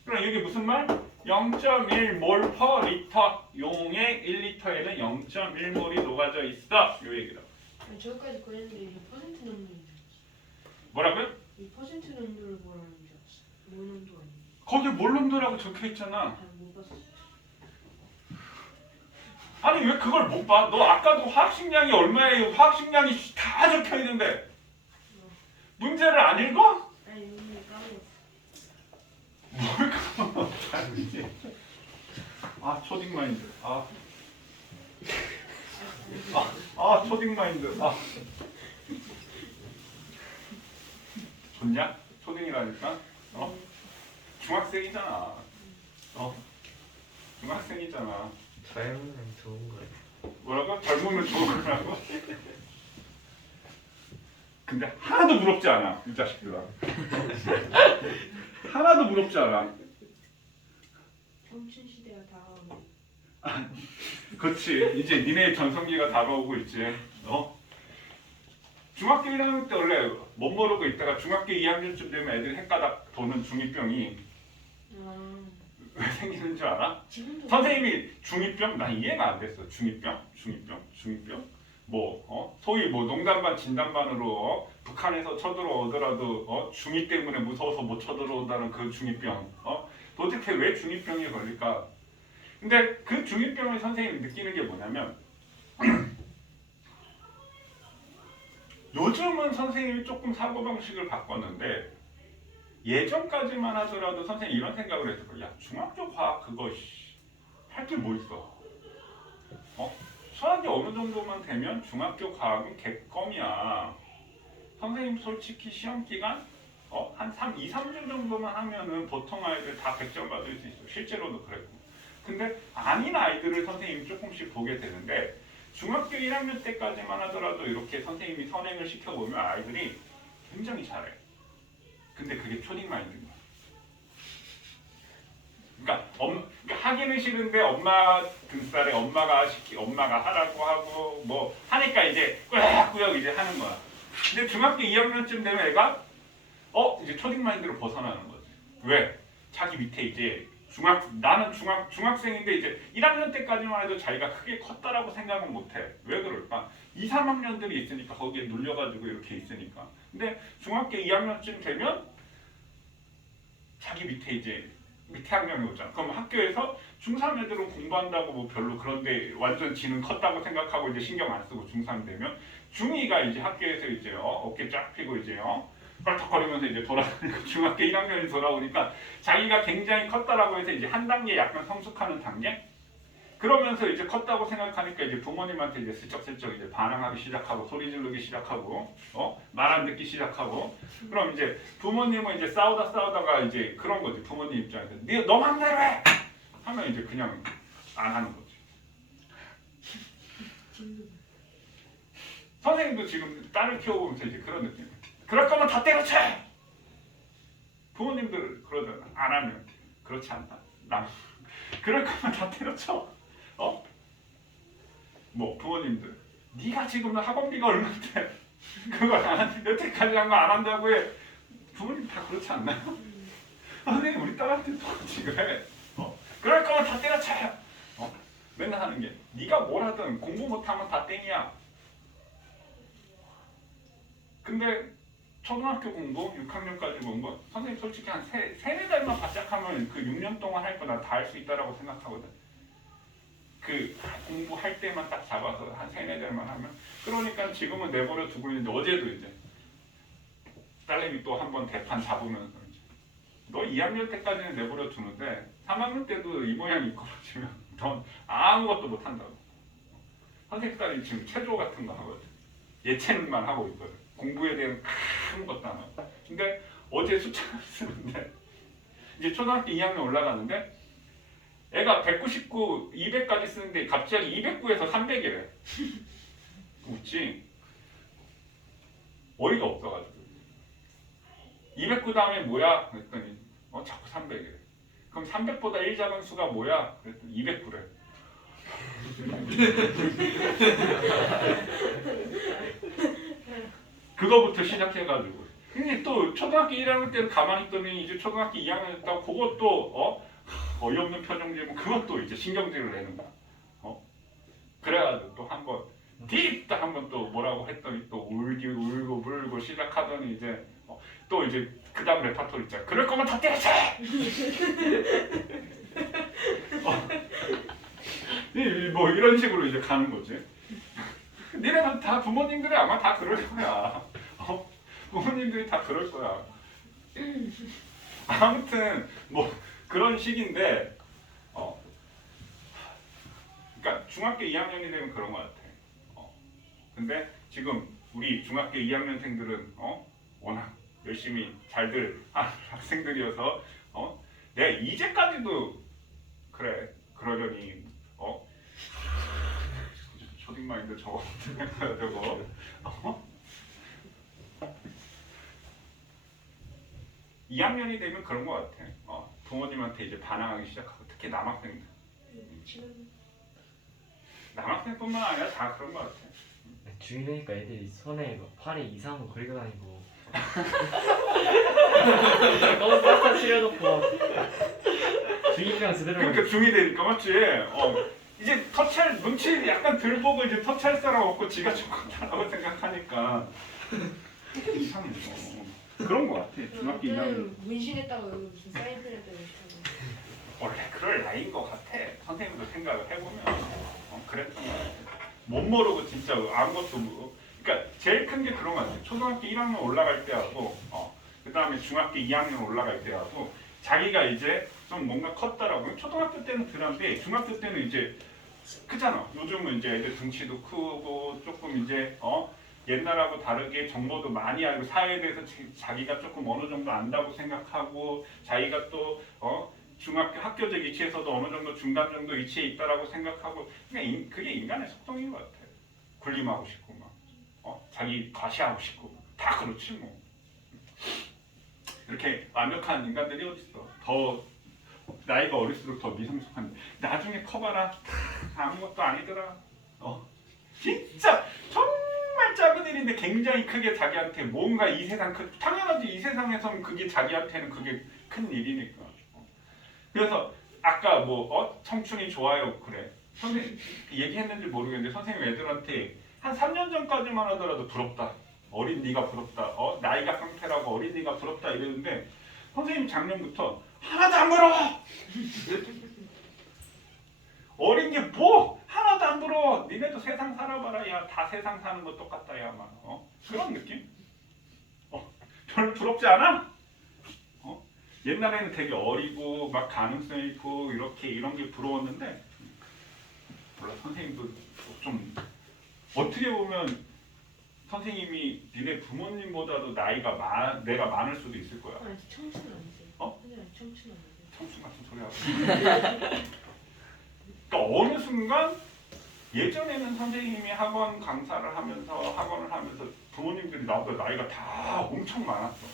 그럼 이게 무슨 말? 0.1몰 퍼 리터. 용액 1리터에는 0.1몰이 녹아져 있어. 요 얘기다. 저기까지 그랬는데 이게 퍼센트 농도인 줄 뭐라고요? 알았어. 이 퍼센트 농도를 뭐라는 줄 알았어. 몰 농도 아니야. 거기 몰 농도라고 적혀 있잖아. 잘 못 봤어. 아니 왜 그걸 못 봐? 너 아까도 화학식량이 얼마예요? 화학식량이 다 적혀 있는데 문제를 안 읽어? 아니 이미 까먹었어. 뭘 까먹어? 아니지. 초딩 마인드. 초딩 마인드. 좋냐? 초딩이라니까? 중학생이잖아. 중학생이잖아. 젊으면 좋은 거예요. 뭐라고? 젊으면 좋은 거라고? 근데 하나도 부럽지 않아, 이 자식들아. 하나도 부럽지 않아. 청춘 시대가 다가오네. 그렇지. 이제 니네의 전성기가 다가오고 있지. 중학교 1학년 때 원래 못 모르고 있다가 중학교 2학년쯤 되면 애들이 헷가닥 도는 중2병이 왜 생기는 줄 알아? 지금도 선생님이 중2병? 나 이해가 안 됐어. 중2병? 소위 농담반 진담반으로 북한에서 쳐들어오더라도 중2 때문에 무서워서 못 쳐들어온다는 그 중2병. 도대체 왜 중2병이 걸릴까? 근데 그 중2병을 선생님이 느끼는 게 뭐냐면 요즘은 선생님이 조금 사고방식을 바꿨는데 예전까지만 하더라도 선생님이 이런 생각을 했을 거야. 야, 중학교 과학 그거 할 게 뭐 있어? 수학이 어느 정도만 되면 중학교 과학은 개껌이야. 선생님 솔직히 시험 기간 한 2, 3주 정도만 하면은 보통 아이들 다 100점 받을 수 있어. 실제로도 그랬고. 근데 아닌 아이들을 선생님이 조금씩 보게 되는데 중학교 1학년 때까지만 하더라도 이렇게 선생님이 선행을 시켜보면 아이들이 굉장히 잘해. 근데 그게 초딩 마인드인 거야. 그러니까 하기는 싫은데 엄마 등살에 엄마가 하라고 하고 뭐 하니까 이제 꾸역꾸역 이제 하는 거야. 근데 중학교 2학년쯤 되면 애가 이제 초딩 마인드로 벗어나는 거지. 왜? 자기 밑에 이제 나는 중학생인데 이제 1학년 때까지만 해도 자기가 크게 컸다라고 생각은 못해. 왜 그럴까? 2, 3학년들이 있으니까 거기에 눌려가지고 이렇게 있으니까. 근데 중학교 2학년쯤 되면 자기 밑에 학년이 오잖아. 그럼 학교에서 중3 애들은 공부한다고 뭐 별로 그런데 완전 지는 컸다고 생각하고 이제 신경 안 쓰고 중3 되면 중2가 이제 학교에서 이제 어깨 쫙 펴고 이제 뻘떡거리면서 이제 돌아다니고 중학교 1학년이 돌아오니까 자기가 굉장히 컸다라고 해서 이제 한 단계 약간 성숙하는 단계? 그러면서 이제 컸다고 생각하니까 이제 부모님한테 이제 슬쩍슬쩍 이제 반항하기 시작하고 소리 지르기 시작하고 말 안 듣기 시작하고 그럼 이제 부모님은 이제 싸우다가 이제 그런 거지. 부모님 입장에서 너 맘대로 해! 하면 이제 그냥 안 하는 거지. 선생님도 지금 딸을 키워보면서 이제 그런 느낌. 그럴 거면 다 때려쳐! 부모님들 그러잖아. 안 하면 그렇지 않다. 그럴 거면 다 때려쳐. 뭐 부모님들, 네가 지금 학원비가 얼마인데 그걸 여태까지 한 거 안 한다고 해. 부모님 다 그렇지 않나요? 선생님 우리 딸한테 똑같이 그래. 그럴 거면 다 때려쳐요. 맨날 하는 게 네가 뭘 하든 공부 못하면 다 땡이야. 근데 초등학교 공부 6학년까지 본 거 선생님 솔직히 한 세네 달만 바짝 하면 그 6년 동안 할 거 나 다 할 수 있다라고 생각하거든. 그 공부할 때만 딱 잡아서 한 세네 달만 하면. 그러니까 지금은 내버려 두고 있는데 어제도 이제 딸내미 또 한 번 대판 잡으면서 이제 너 2학년 때까지는 내버려 두는데 3학년 때도 이 모양이 이끌어지면 넌 아무것도 못 한다고. 선생님 딸이 지금 체조 같은 거 하거든. 예체능만 하고 있거든. 공부에 대한 아무것도 안 하고. 근데 어제 숫자를 쓰는데 이제 초등학교 2학년 올라가는데 애가 199, 200까지 쓰는데 갑자기 209에서 300이래. 웃지? 어이가 없어가지고 209 다음에 뭐야? 그랬더니 자꾸 300이래. 그럼 300보다 1 작은 수가 뭐야? 그랬더니 209래. 그거부터 시작해가지고 근데 또 초등학교 1학년 때는 가만히 있더니 이제 초등학교 2학년 됐다고 그것도 어이없는 표정 지으면 그것도 이제 신경질을 내는 거야. 그래가지고 또 한번 딥다 한번 또 뭐라고 했더니 또 울고 불고 시작하더니 이제 또 이제 그 다음 레파토리 있잖아. 그럴 거면 다 때려쳐! 뭐 이런 식으로 이제 가는 거지. 니네는 다 부모님들이 아마 다 그럴 거야. 부모님들이 다 그럴 거야. 아무튼 뭐 그런 식인데 그러니까 중학교 2학년이 되면 그런 것 같아. 근데 지금 우리 중학교 2학년생들은 워낙 열심히 잘들 하는 학생들이어서 내가 이제까지도 그래 그러려니 초딩마인드 저거 저거 2학년이 되면 그런 것 같아. 부모님한테 이제 반항하기 시작하고 특히 남학생들. 남학생뿐만 아니라 다 그런 것 같아. 중2되니까 애들이 손에 막 팔에 이상한 거 걸고 다니고 너무 싹다 치려놓고 중2랑 제대로 그러니까 중2 되니까 맞지? 이제 터치할 눈치 약간 들 보고 이제 터치할 사람 없고 지가 좋겠다라고 생각하니까 이상해. 그런 것 같아. 중학교 2학년 문신했다가 여기 무슨 사인펜 했다가 이렇게 원래 그럴 나이인 것 같아. 선생님도 생각을 해보면 그랬던 것 같아. 못 모르고 진짜 아무것도 모르고. 그러니까 제일 큰 게 그런 것 같아. 초등학교 1학년 올라갈 때하고 그 다음에 중학교 2학년 올라갈 때하고 자기가 이제 좀 뭔가 컸다라고. 초등학교 때는 덜한데 중학교 때는 이제 크잖아. 요즘은 이제 애들 등치도 크고 조금 이제 옛날하고 다르게 정보도 많이 알고 사회에 대해서 자기가 조금 어느 정도 안다고 생각하고 자기가 또 중학교 학교적 위치에서도 어느 정도 중간 정도 위치에 있다라고 생각하고 그냥 그게 인간의 속성인 것 같아. 군림하고 싶고 막 자기 과시하고 싶고 다 그렇지 뭐. 이렇게 완벽한 인간들이 어딨어. 더 나이가 어릴수록 더 미성숙한데 나중에 커봐라 아무것도 아니더라. 진짜 정말 작은 일인데 굉장히 크게 자기한테 뭔가 이 세상 당연하지. 이 세상에서는 그게 자기한테는 그게 큰 일이니까. 그래서 아까 뭐 청춘이 좋아요 그래. 선생님 얘기했는지 모르겠는데 선생님 애들한테 한 3년 전까지만 하더라도 부럽다. 어린 네가 부럽다. 나이가 깡패라고 어린 네가 부럽다 이랬는데 선생님 작년부터 하나도 안 부러워. 어린 게 뭐 하나도 안 부러워. 니네도 세상 살아봐라. 야 다 세상 사는 거 똑같다. 야 막 그런 느낌? 별로 부럽지 않아? 옛날에는 되게 어리고 막 가능성 있고 이렇게 이런 게 부러웠는데 몰라. 선생님도 좀 어떻게 보면 선생님이 니네 부모님보다도 나이가 내가 많을 수도 있을 거야. 아직 청춘 아니지. 선생님 청춘 아니지. 청춘 같은 소리 하고. 그러니까 어느 순간 예전에는 선생님이 학원 강사를 하면서 학원을 하면서 부모님들이 나보다 나이가 다 엄청 많았어.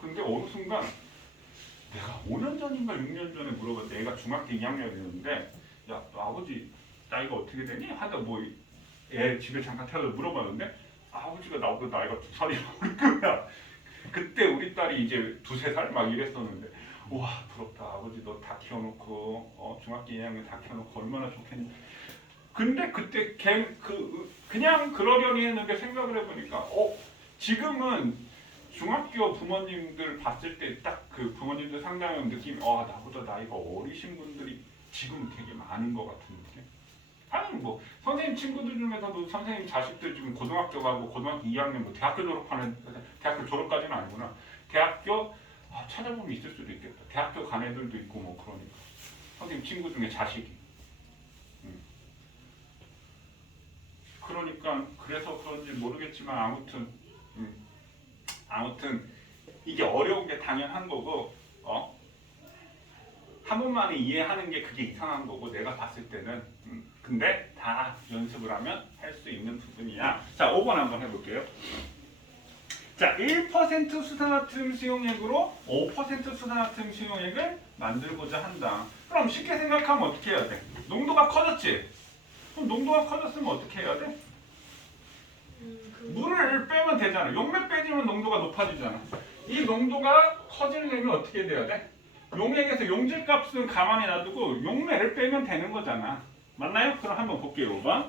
근데 어느 순간 내가 5년 전인가 6년 전에 물어봤는데 애가 중학교 2학년이었는데 야, 너 아버지 나이가 어떻게 되니? 하다 뭐 애 집에 잠깐 태워서 물어봤는데 아버지가 나보다 나이가 2살이 어린 거야. 그때 우리 딸이 이제 2-3살 막 이랬었는데 와 부럽다. 아버지 너 다 키워놓고 중학교 2학년 다 키워놓고 얼마나 좋겠니. 근데 그때 그냥 그러려니 했는데 생각을 해보니까 지금은 중학교 부모님들 봤을 때 딱 그 부모님들 상담하는 느낌이 나보다 나이가 어리신 분들이 지금 되게 많은 것 같은 느낌. 아니 뭐 선생님 친구들 중에서도 선생님 자식들 지금 고등학교 가고 고등학교 2학년 뭐 대학교 졸업하는 대학교 졸업까지는 아니구나. 대학교 찾아보면 있을 수도 있겠다. 대학교 간 애들도 있고 뭐 그러니까 선생님 친구 중에 자식이. 그러니까 그래서 그런지 모르겠지만 아무튼 이게 어려운 게 당연한 거고 한 번만에 이해하는 게 그게 이상한 거고 내가 봤을 때는 근데 다 연습을 하면 할 수 있는 부분이야. 자 5번 한번 해볼게요. 자 1% 수산화팀 수용액으로 5% 수산화팀 수용액을 만들고자 한다. 그럼 쉽게 생각하면 어떻게 해야 돼? 농도가 커졌지? 그럼 농도가 커졌으면 어떻게 해야 돼? 물을 빼면 되잖아. 용맥 빼주면 농도가 높아지잖아. 이 농도가 커지려면 어떻게 돼야 돼? 용액에서 용질 값은 가만히 놔두고 용매를 빼면 되는 거잖아. 맞나요? 그럼 한번 볼게요. 5번.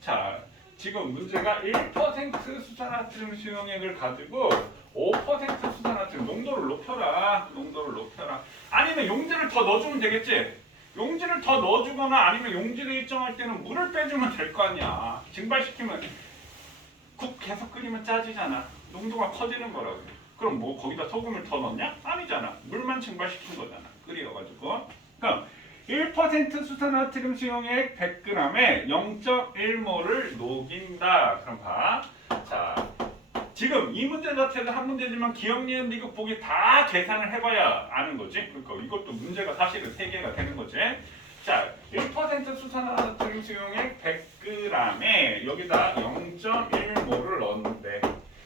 자, 지금 문제가 1% 수산화트륨 수용액을 가지고 5% 수산화트륨 농도를 높여라. 농도를 높여라. 아니면 용질을 더 넣어주면 되겠지? 용질을 더 넣어주거나 아니면 용질을 일정할 때는 물을 빼주면 될 거 아니야. 증발시키면 국 계속 끓이면 짜지잖아. 농도가 커지는 거라고. 그럼 뭐 거기다 소금을 더 넣냐? 아니잖아. 물만 증발시킨 거잖아. 끓여가지고. 그럼 1% 수산화트륨 수용액 100g에 0.1몰을 녹인다. 그럼 봐. 자, 지금 이 문제 자체가 한 문제지만 기억, 니은, 미국, 보기 다 계산을 해봐야 아는 거지. 그러니까 이것도 문제가 사실은 3개가 되는 거지. 자, 1% 수산화트륨 수용액 100g에 여기다 0.1몰을 넣었는데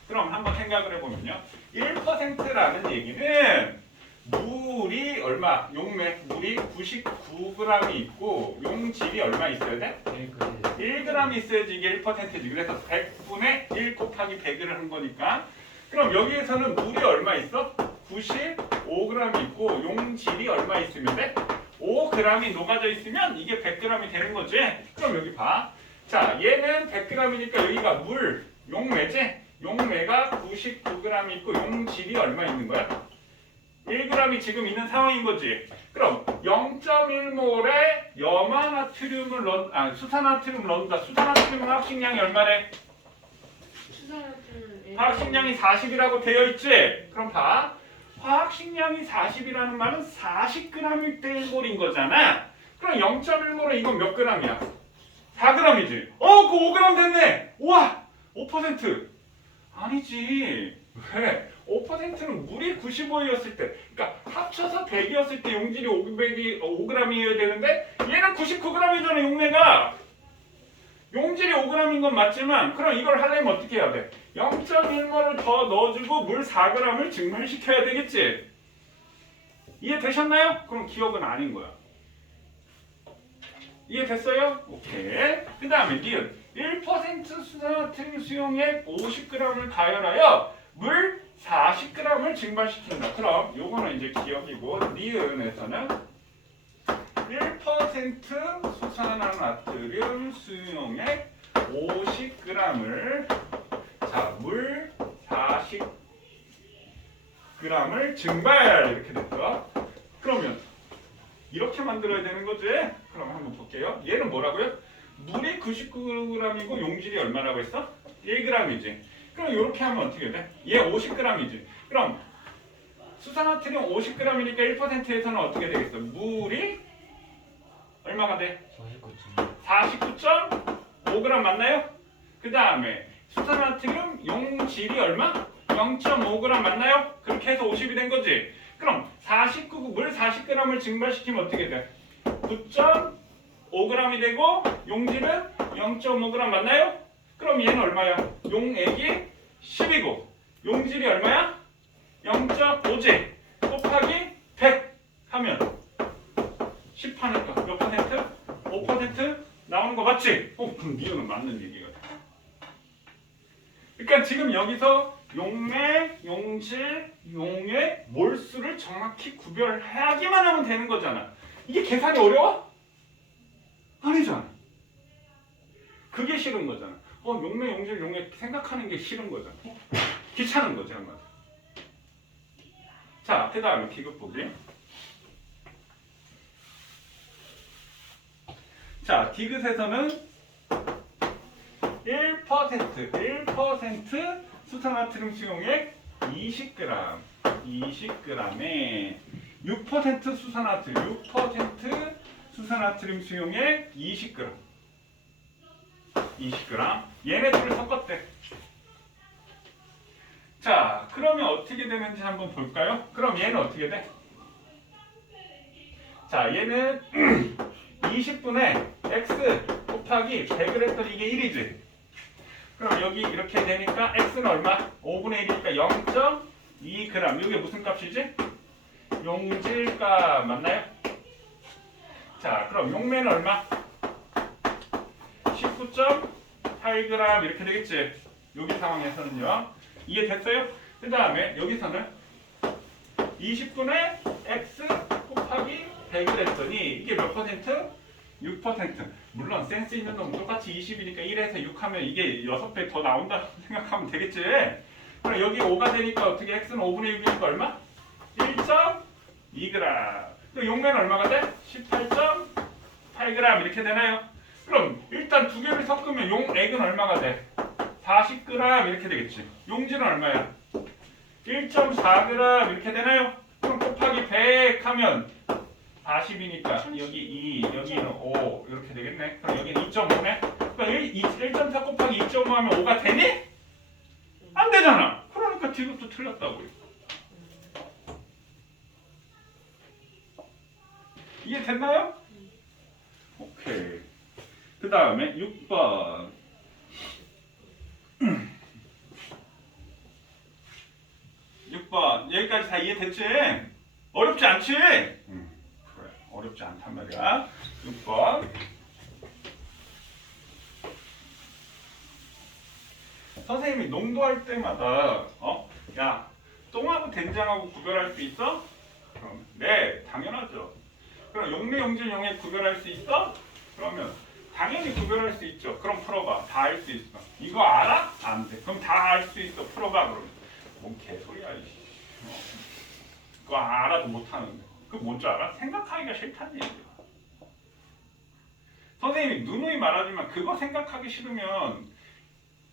그럼 한번 생각을 해보면요. 1%라는 얘기는 물이 얼마? 물이 99g이 있고 용질이 얼마 있어야 돼? 1g 있어야지 이게 1%지. 그래서 100분의 1 곱하기 100을 한 거니까 그럼 여기에서는 물이 얼마 있어? 95g 있고 용질이 얼마 있으면 돼? 5g이 녹아져 있으면 이게 100g이 되는 거지. 그럼 여기 봐. 자, 얘는 100g이니까 여기가 물, 용매지? 용매가 99g 있고 용질이 얼마 있는 거야? 1g이 지금 있는 상황인 거지. 그럼 0.1몰에 수산화트륨을 넣는다. 수산화트륨은 합식량이 얼마래? 화학식량이 40이라고 되어 있지? 그럼 봐. 화학식량이 40이라는 말은 40g일 때 1몰인 거잖아. 그럼 0.1몰에 이건 몇 g이야? 4g이지. 그 5g 됐네. 우와! 5%. 아니지. 왜? 5%는 물이 95였을 때, 그러니까 합쳐서 100이었을 때 용질이 5g이어야 되는데 얘는 99g이잖아. 용매가. 용질이 5g인 건 맞지만 그럼 이걸 하려면 어떻게 해야 돼? 0.1몰을 더 넣어주고 물 4g을 증발시켜야 되겠지? 이해되셨나요? 그럼 기억은 아닌 거야. 이해됐어요? 오케이. 그 다음에 니은 1% 수산화트륨 수용액 50g을 가열하여 물 40g을 증발시킨다. 그럼 요거는 이제 기억이고 니은에서는 1% 수산화트륨 수용액 50g을 물 40g을 증발 이렇게 됐어. 그러면 이렇게 만들어야 되는 거지. 그럼 한번 볼게요. 얘는 뭐라고요? 물이 99g이고 용질이 얼마라고 했어? 1g이지. 그럼 이렇게 하면 어떻게 돼? 얘 50g이지. 그럼 수산화트륨 50g이니까 1%에서는 어떻게 되겠어? 물이 얼마가 돼? 49.5g 맞나요? 그 다음에 수산화트륨 용질이 얼마? 0.5g 맞나요? 그렇게 해서 50이 된 거지. 그럼 물 40g을 증발시키면 어떻게 돼? 9.5g이 되고 용질은 0.5g 맞나요? 그럼 얘는 얼마야? 용액이 10이고 용질이 얼마야? 0.5지 곱하기 100 맞지? 그럼 니은은 맞는 얘기가 돼. 그러니까 지금 여기서 용매, 용질, 용의 몰수를 정확히 구별하기만 하면 되는 거잖아. 이게 계산이 어려워? 아니잖아. 그게 싫은 거잖아. 용매, 용질, 용의 생각하는 게 싫은 거잖아. 귀찮은 거지, 한마디. 자, 그 다음에 디귿 보기. 자, 디귿에서는 1% 수산나트륨 수용액 20g, 20g에 6% 수산나트륨, 6% 수산나트륨 수용액 20g, 20g. 얘네 둘을 섞었대. 자, 그러면 어떻게 되는지 한번 볼까요? 그럼 얘는 어떻게 돼? 자, 얘는 20분의 x 곱하기 100을 했더니 이게 1이지. 그럼 여기 이렇게 되니까 x는 얼마? 5분의 1이니까 0.2g. 이게 무슨 값이지? 용질값 맞나요? 자, 그럼 용매는 얼마? 19.8g 이렇게 되겠지. 여기 상황에서는요. 이해됐어요? 그 다음에 여기서는 20분의 x 곱하기 100을 했더니 이게 몇 퍼센트? 6%. 물론 센스 있는 놈 똑같이 20이니까 1에서 6 하면 이게 6배 더 나온다고 생각하면 되겠지. 그럼 여기 5가 되니까 어떻게 x는 5분의 6이니까 얼마? 1.2g. 그 용매는 얼마가 돼? 18.8g 이렇게 되나요? 그럼 일단 두 개를 섞으면 용액은 얼마가 돼? 40g 이렇게 되겠지. 용질은 얼마야? 1.4g 이렇게 되나요? 그럼 곱하기 100 하면 40이니까 여기 2, 여기는 5 이렇게 되겠네. 그럼 여기는 2.5네. 그러니까 1.4 곱하기 2.5 하면 5가 되니? 안 되잖아. 그러니까 디귿도 틀렸다고요. 이해됐나요? 오케이. 그 다음에 6번. 6번. 여기까지 다 이해됐지? 어렵지 않지? 그래. 어렵지 않단 말이야. 6번. 선생님이 농도할 때마다 야, 똥하고 된장하고 구별할 수 있어? 그럼 네, 당연하죠. 그럼 용매, 용질, 용액 구별할 수 있어? 그러면 당연히 구별할 수 있죠. 그럼 풀어봐. 다 알 수 있어. 이거 알아? 안 돼. 그럼 다 알 수 있어. 풀어봐. 그러면 뭔 개소리야. 그거 알아도 못하는데. 그거 뭔지 알아? 생각하기가 싫다는 얘기야. 선생님이 누누이 말하지만 그거 생각하기 싫으면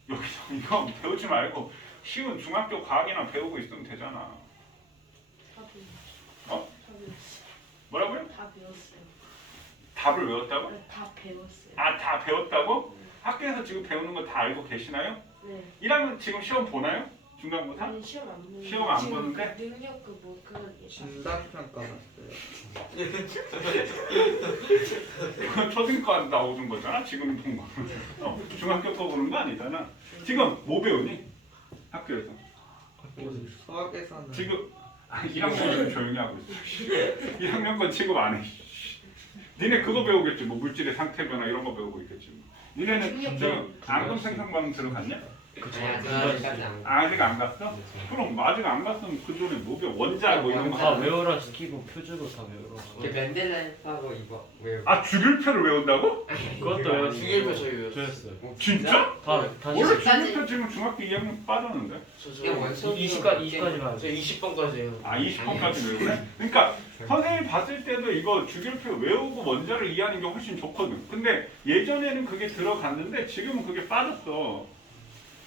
여기서 이거 배우지 말고 쉬운 중학교 과학이나 배우고 있으면 되잖아. 다 배웠어요. 어? 다 배웠어요. 뭐라고요? 다 배웠어요. 답을 외웠다고? 네, 다 배웠어요. 아, 다 배웠다고? 학교에서 지금 배우는 거 다 알고 계시나요? 네. 1학년 지금 시험 보나요? 중간고사? 아니 시험 안 보는데. 시험 안 지금 보는데? 능력 그런 게 다. 진단평가 봤어요. 그건 초등과 나오는 거잖아. 지금 본 거. 중학교 거 보는 거 아니잖아. 지금 뭐 배우니? 학교에서. 수학에서는 지금 1학년은 조용히 하고 있어. 1학년 건 취급 안 해. 니네 그거 배우겠지. 뭐 물질의 상태 변화 이런 거 배우고 있겠지. 니네는 지금 안검 생성방 들어갔냐? 아직 안 갔어? 그럼 아직 안 갔으면 그 전에 뭐 배워? 원자 뭐 이런 거. 다 외워라 시키고 표주도 다 외우라. 맨델라하고 이거 왜? 아, 주길표를 외운다고? 그것도 외웠어. 주길표 저희 외웠어요. 배웠어요. 진짜? 다 원래 식사지. 주길표 지금 중학교 2학년 빠졌는데? 저 원석이 20까지만. 저 20번까지예요. 아, 20번까지 외우네? 그러니까 선생님이 봤을 때도 이거 주길표 외우고 원자를 이해하는 게 훨씬 좋거든. 근데 예전에는 그게 들어갔는데 지금은 그게 빠졌어.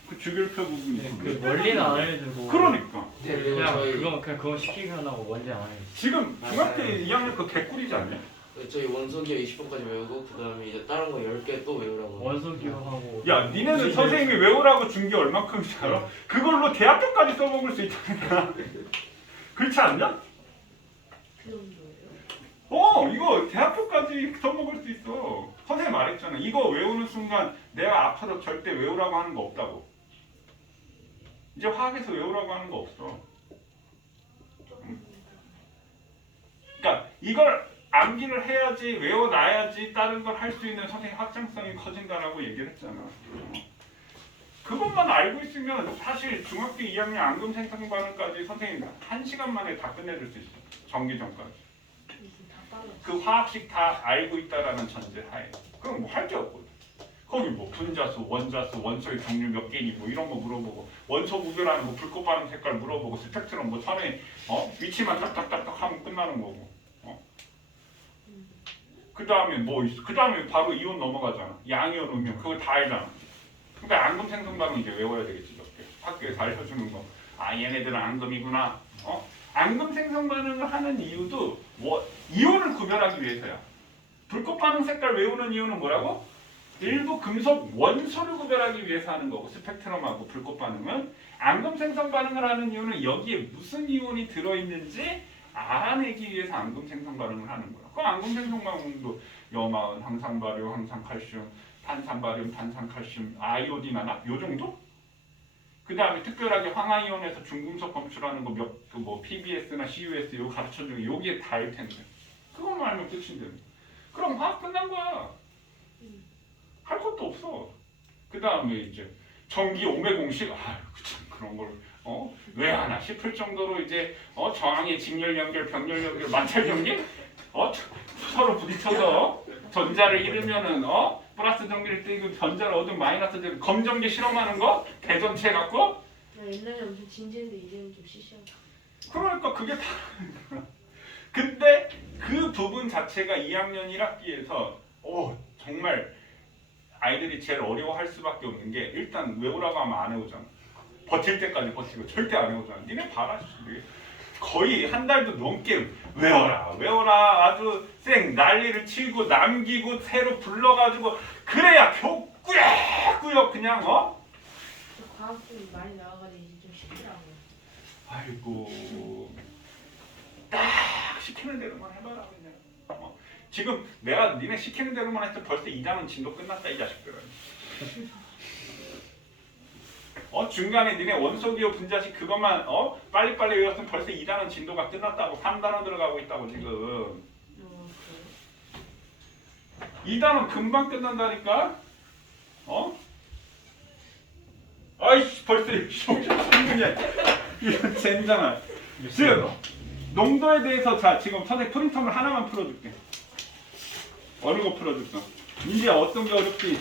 그 주길표 부분이. 그 원리는 안 알려주고. 그러니까. 그냥 그거 시키기만 하고 원리 안 알려. 지금 중학교 2학년 그 개꿀이지 않냐? 저희 원석이가 20번까지 외우고 그 다음에 이제 다른 거 10개 또 외우라고. 원소기호하고. 야, 니네는 선생님이 외우라고 준 게 얼만큼인지 알아? 그걸로 대학교까지 써먹을 수 있다니까. 그렇지 않냐? 그 정도예요. 이거 대학교까지 써먹을 수 있어. 선생님 말했잖아. 이거 외우는 순간 내가 앞으로 절대 외우라고 하는 거 없다고. 이제 화학에서 외우라고 하는 거 없어. 그러니까 이걸 암기를 해야지 외워놔야지 다른 걸 할 수 있는 선생님 확장성이 커진다라고 얘기를 했잖아. 그것만 알고 있으면 사실 중학교 2학년 앙금 생성 반응까지 선생님 1시간 만에 다 끝내줄 수 있어. 정기전까지. 요즘 다 빨라. 그 화학식 다 알고 있다라는 전제 하에. 그럼 뭐 할 게 없거든. 거기 뭐 분자수, 원자수, 원소의 종류 몇 개니 뭐 이런 거 물어보고 원소 구별하는 거 불꽃 반응 색깔 물어보고 스펙트럼 뭐 처음에 위치만 딱딱딱딱 하면 끝나는 거고. 그 다음에 뭐 있어? 그 다음에 바로 이온 넘어가잖아. 양이온, 음이온 그거 다 알잖아. 그러니까 앙금 생성 반응 이제 외워야 되겠지. 이렇게. 학교에서 알려주는 거. 아 얘네들은 앙금이구나. 앙금 생성 반응을 하는 이유도 뭐 이온을 구별하기 위해서야. 불꽃 반응 색깔 외우는 이유는 뭐라고? 일부 금속 원소를 구별하기 위해서 하는 거고 스펙트럼하고 불꽃 반응은 앙금 생성 반응을 하는 이유는 여기에 무슨 이온이 들어있는지 알아내기 위해서 앙금 생성 반응을 하는 거야. 그 앙금 생성 반응도 염화은, 황산바리움, 황산칼슘, 탄산바리움, 탄산칼슘, 아이오딘 하나? 요 정도? 그 다음에 특별하게 황화이온에서 중금속 검출하는 거 뭐 PBS나 CUS 이거 가르쳐주고 여기에 다 알 텐데 그것만 알면 끝인데 그럼 화학 끝난 거야. 할 것도 없어. 그 다음에 이제 전기 오매 공식 참 그런 걸 왜 하나 싶을 정도로 이제 저항의 직렬 연결, 병렬 연결, 마찰 연결 서로 부딪혀서 전자를 잃으면은 플러스 전기를 떼고 전자를 얻으면 마이너스 전기 검정기 실험하는 거 대전체 갖고 옛날에 엄청 진지했는데 이제는 좀 시시하다. 그러니까 그게 다 근데 그 부분 자체가 2학년 1학기에서 정말 아이들이 제일 어려워할 수밖에 없는 게 일단 외우라고 하면 안 외우잖아. 버틸 때까지 버티고 절대 안 외우잖아. 니네 봐라. 거의 한 달도 넘게 외워라 아주 쌩 난리를 치고 남기고 새로 불러가지고 그래야 겨우 꾸역꾸역 그냥 과학좀 많이 나와가지고 이제 좀 쉽더라고요. 아이고 딱 시키는 대로만 해봐라 그냥. 지금 내가 니네 시키는 대로만 해서 벌써 2단원 진도 끝났다 이 자식들은. 중간에 니네 원소기호 분자식 그것만 빨리빨리 외웠으면 벌써 2단원 진도가 끝났다고 3단원 들어가고 있다고 지금. 2단원 금방 끝난다니까. 아이씨 벌써 16분이야. 이런 젠장아. 지금 농도에 대해서 자 지금 선생님 프린터물 하나만 풀어줄게. 어느 거 풀어줄까? 이제 어떤 게 어렵지?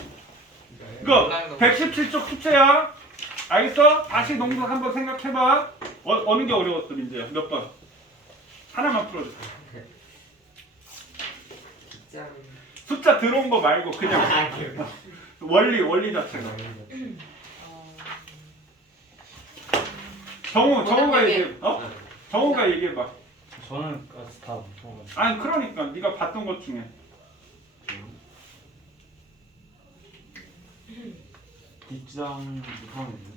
이거 117쪽 숙제야. 알겠어? 다시 농도 한번 생각해봐. 어느 게 어려웠어 민재야? 몇 번? 하나만 풀어줄게. 짠. 숫자 들어온 거 말고 그냥 원리 자체가. 정우가 얘기해. 정우가 얘기해봐. 저는 다 못먹었어요. 아니 그러니까 네가 봤던 것 중에. 뒷장 6번이요.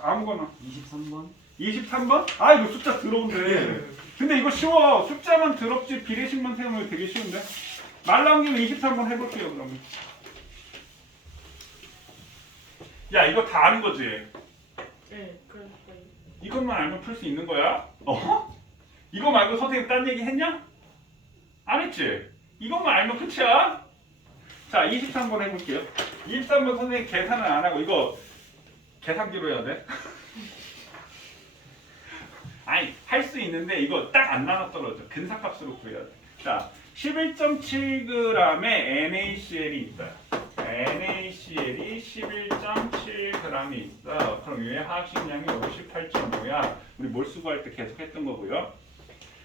아무거나. 23번? 23번? 아 이거 숫자 더러운데. 근데 이거 쉬워. 숫자만 더럽지 비례식만 세우면 되게 쉬운데. 말 나온 김에 23번 해볼게요 그러면. 야 이거 다 아는 거지? 네, 그러니까 이것만 알면 풀 수 있는 거야? 이거 말고 선생님 딴 얘기 했냐? 안 했지? 이것만 알면 끝이야? 자 23번 해볼게요. 23번 선생님 계산을 안 하고 이거 계산기로 해야 돼? 아니 할 수 있는데 이거 딱 안 나눠 떨어져. 근사값으로 구해야 돼. 자 11.7g의 NaCl이 있어요. NaCl이 11.7g이 있어. 그럼 얘 화학식량이 58.5야. 우리 몰수구할 때 계속 했던 거고요.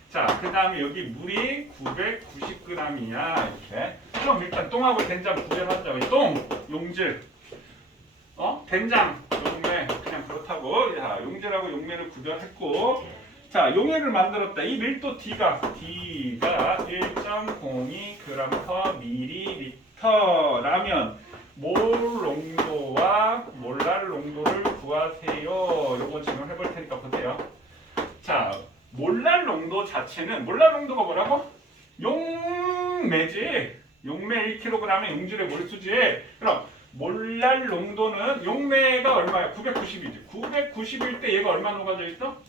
자, 그 다음에 여기 물이 990g이야. 이렇게. 그럼 일단 똥하고 된장 구별하자. 똥, 용질. 된장, 용매. 그냥 그렇다고. 자, 용질하고 용매를 구별했고. 자, 용해를 만들었다. 이 밀도 D가 1.02g/ml라면 몰 농도와 몰랄 농도를 구하세요. 요거 지금 해볼 테니까 보세요. 자, 몰랄 농도 자체는 몰랄 농도가 뭐라고? 용매지. 용매 1kg의 용질의 몰수지. 그럼 몰랄 농도는 용매가 얼마야? 990이지. 990일 때 얘가 얼마 녹아져 있어?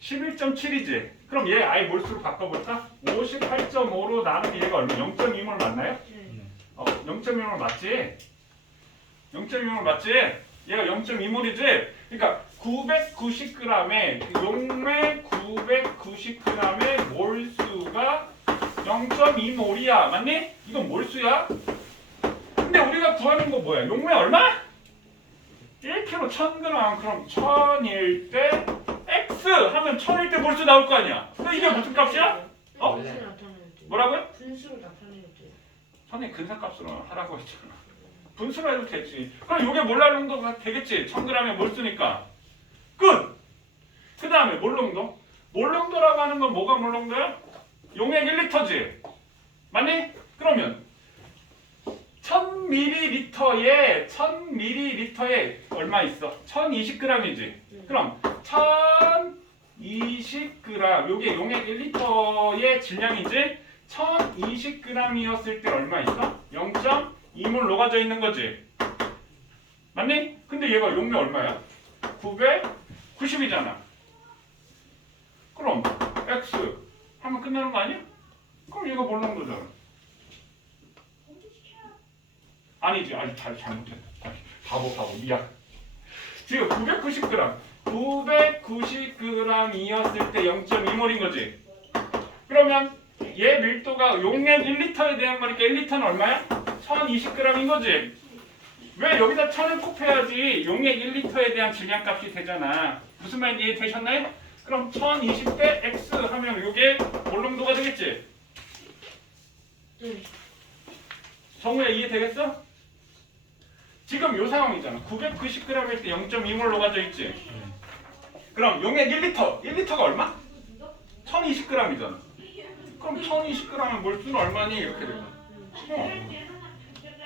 11.7이지. 그럼 얘 아예 몰수로 바꿔볼까? 58.5로 나누면 얘가 얼마? 0.2몰 맞나요? 네. 0.2몰 맞지? 0.2몰 맞지? 얘가 0.2몰이지? 그러니까 990g에 용매 990g의 몰수가 0.2몰이야. 맞니? 이건 몰수야. 근데 우리가 구하는 거 뭐야? 용매 얼마? 1kg 1000g. 그럼 1001 대 X 하면 1001 대 몰수 나올 거 아니야. 근데 이게 무슨 값이야? 어? 분수로 나타낼 때. 뭐라고요? 분수로 나타낼 때. 선생님 근사값으로 하라고 했잖아. 분수로 해도 되지. 그럼 이게 몰랄농도가 되겠지. 1000g의 몰수니까. 끝! 그 다음에 몰농도. 몰농도라고 하는 건 뭐가 몰농도야? 용액 1리터지. 맞니? 그러면 1000ml에 얼마 있어? 1020g이지. 그럼 1020g 요게 용액 1리터의 질량이지. 1020g이었을 때 얼마 있어? 0.2몰 녹아져 있는 거지. 맞니? 근데 얘가 용매 얼마야? 990이잖아. 그럼 X 하면 끝나는 거 아니야? 그럼 얘가 몰농도잖아. 아니지, 아니 잘못했다. 다시. 바보 미안. 지금 990g 990g이었을 때 0.2몰인 거지. 그러면 얘 밀도가 용액 1리터에 대한 거니까 1리터는 얼마야? 1020g인 거지. 왜 여기다 1000을 곱해야지 용액 1리터에 대한 질량값이 되잖아. 무슨 말인지 이해되셨나요? 그럼 1020 대 X 하면 이게 몰농도가 되겠지? 네. 정우야 이해되겠어? 지금 요 상황이잖아. 990g일 때 0.2몰 녹아져 있지? 그럼 용액 1리터. 1리터가 얼마? 1020g이잖아. 그럼 1020g의 몰수는 얼마니? 이렇게 되잖아.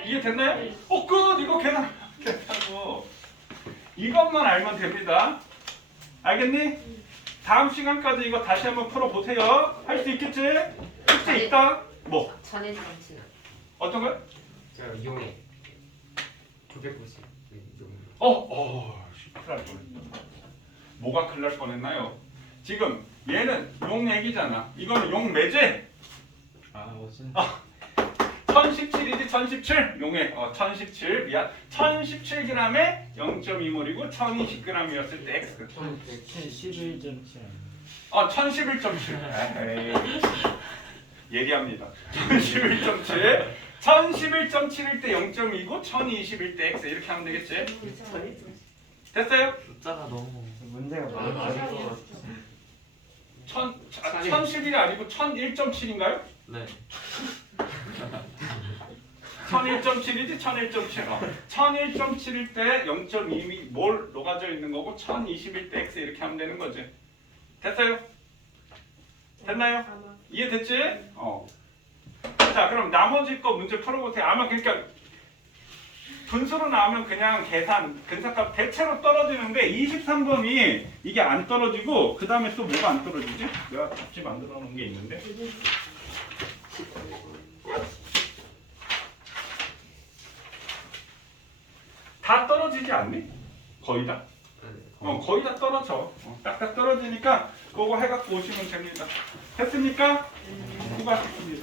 이해됐나요? 끝! 이거 계산하고 이것만 알면 됩니다. 알겠니? 다음 시간까지 이거 다시 한번 풀어보세요. 할 수 있겠지? 숙제 있다? 뭐? 천일 정치는 어떤 거요? 제가 이용해 990 큰일 날 뻔했다. 뭐가 큰일 날 뻔했나요? 지금 얘는 용액이잖아. 이거는 용매제. 무슨 1017이지 1017 용액 1017 미안 1017g에 0.2몰이고 1020g이었을 때 X 11.7 1011.7 예리합니다. 11.7 1011.7일 때 0.2고 1021 때 X 이렇게 하면 되겠지? 됐어요? 숫자가 너무 문제가 아, 많아. 맞아. 1011이 아니고 1001.7인가요? 네 1001.7이지 1001.7 1001.7일 때 0.2몰 녹아져 있는 거고 1021 때 X 이렇게 하면 되는 거지. 됐어요? 됐나요? 아마. 이해됐지? 자 그럼 나머지 거 문제 풀어보세요. 아마 그러니까 분수로 나오면 그냥 계산 근사값 대체로 떨어지는데 23번이 이게 안 떨어지고 그 다음에 또 뭐가 안 떨어지지? 내가 잡지 만들어 놓은 게 있는데 다 떨어지지 않니? 거의 다? 거의 다 떨어져. 딱딱 떨어지니까 그거 해갖고 오시면 됩니다. 됐습니까? 수고하셨습니다.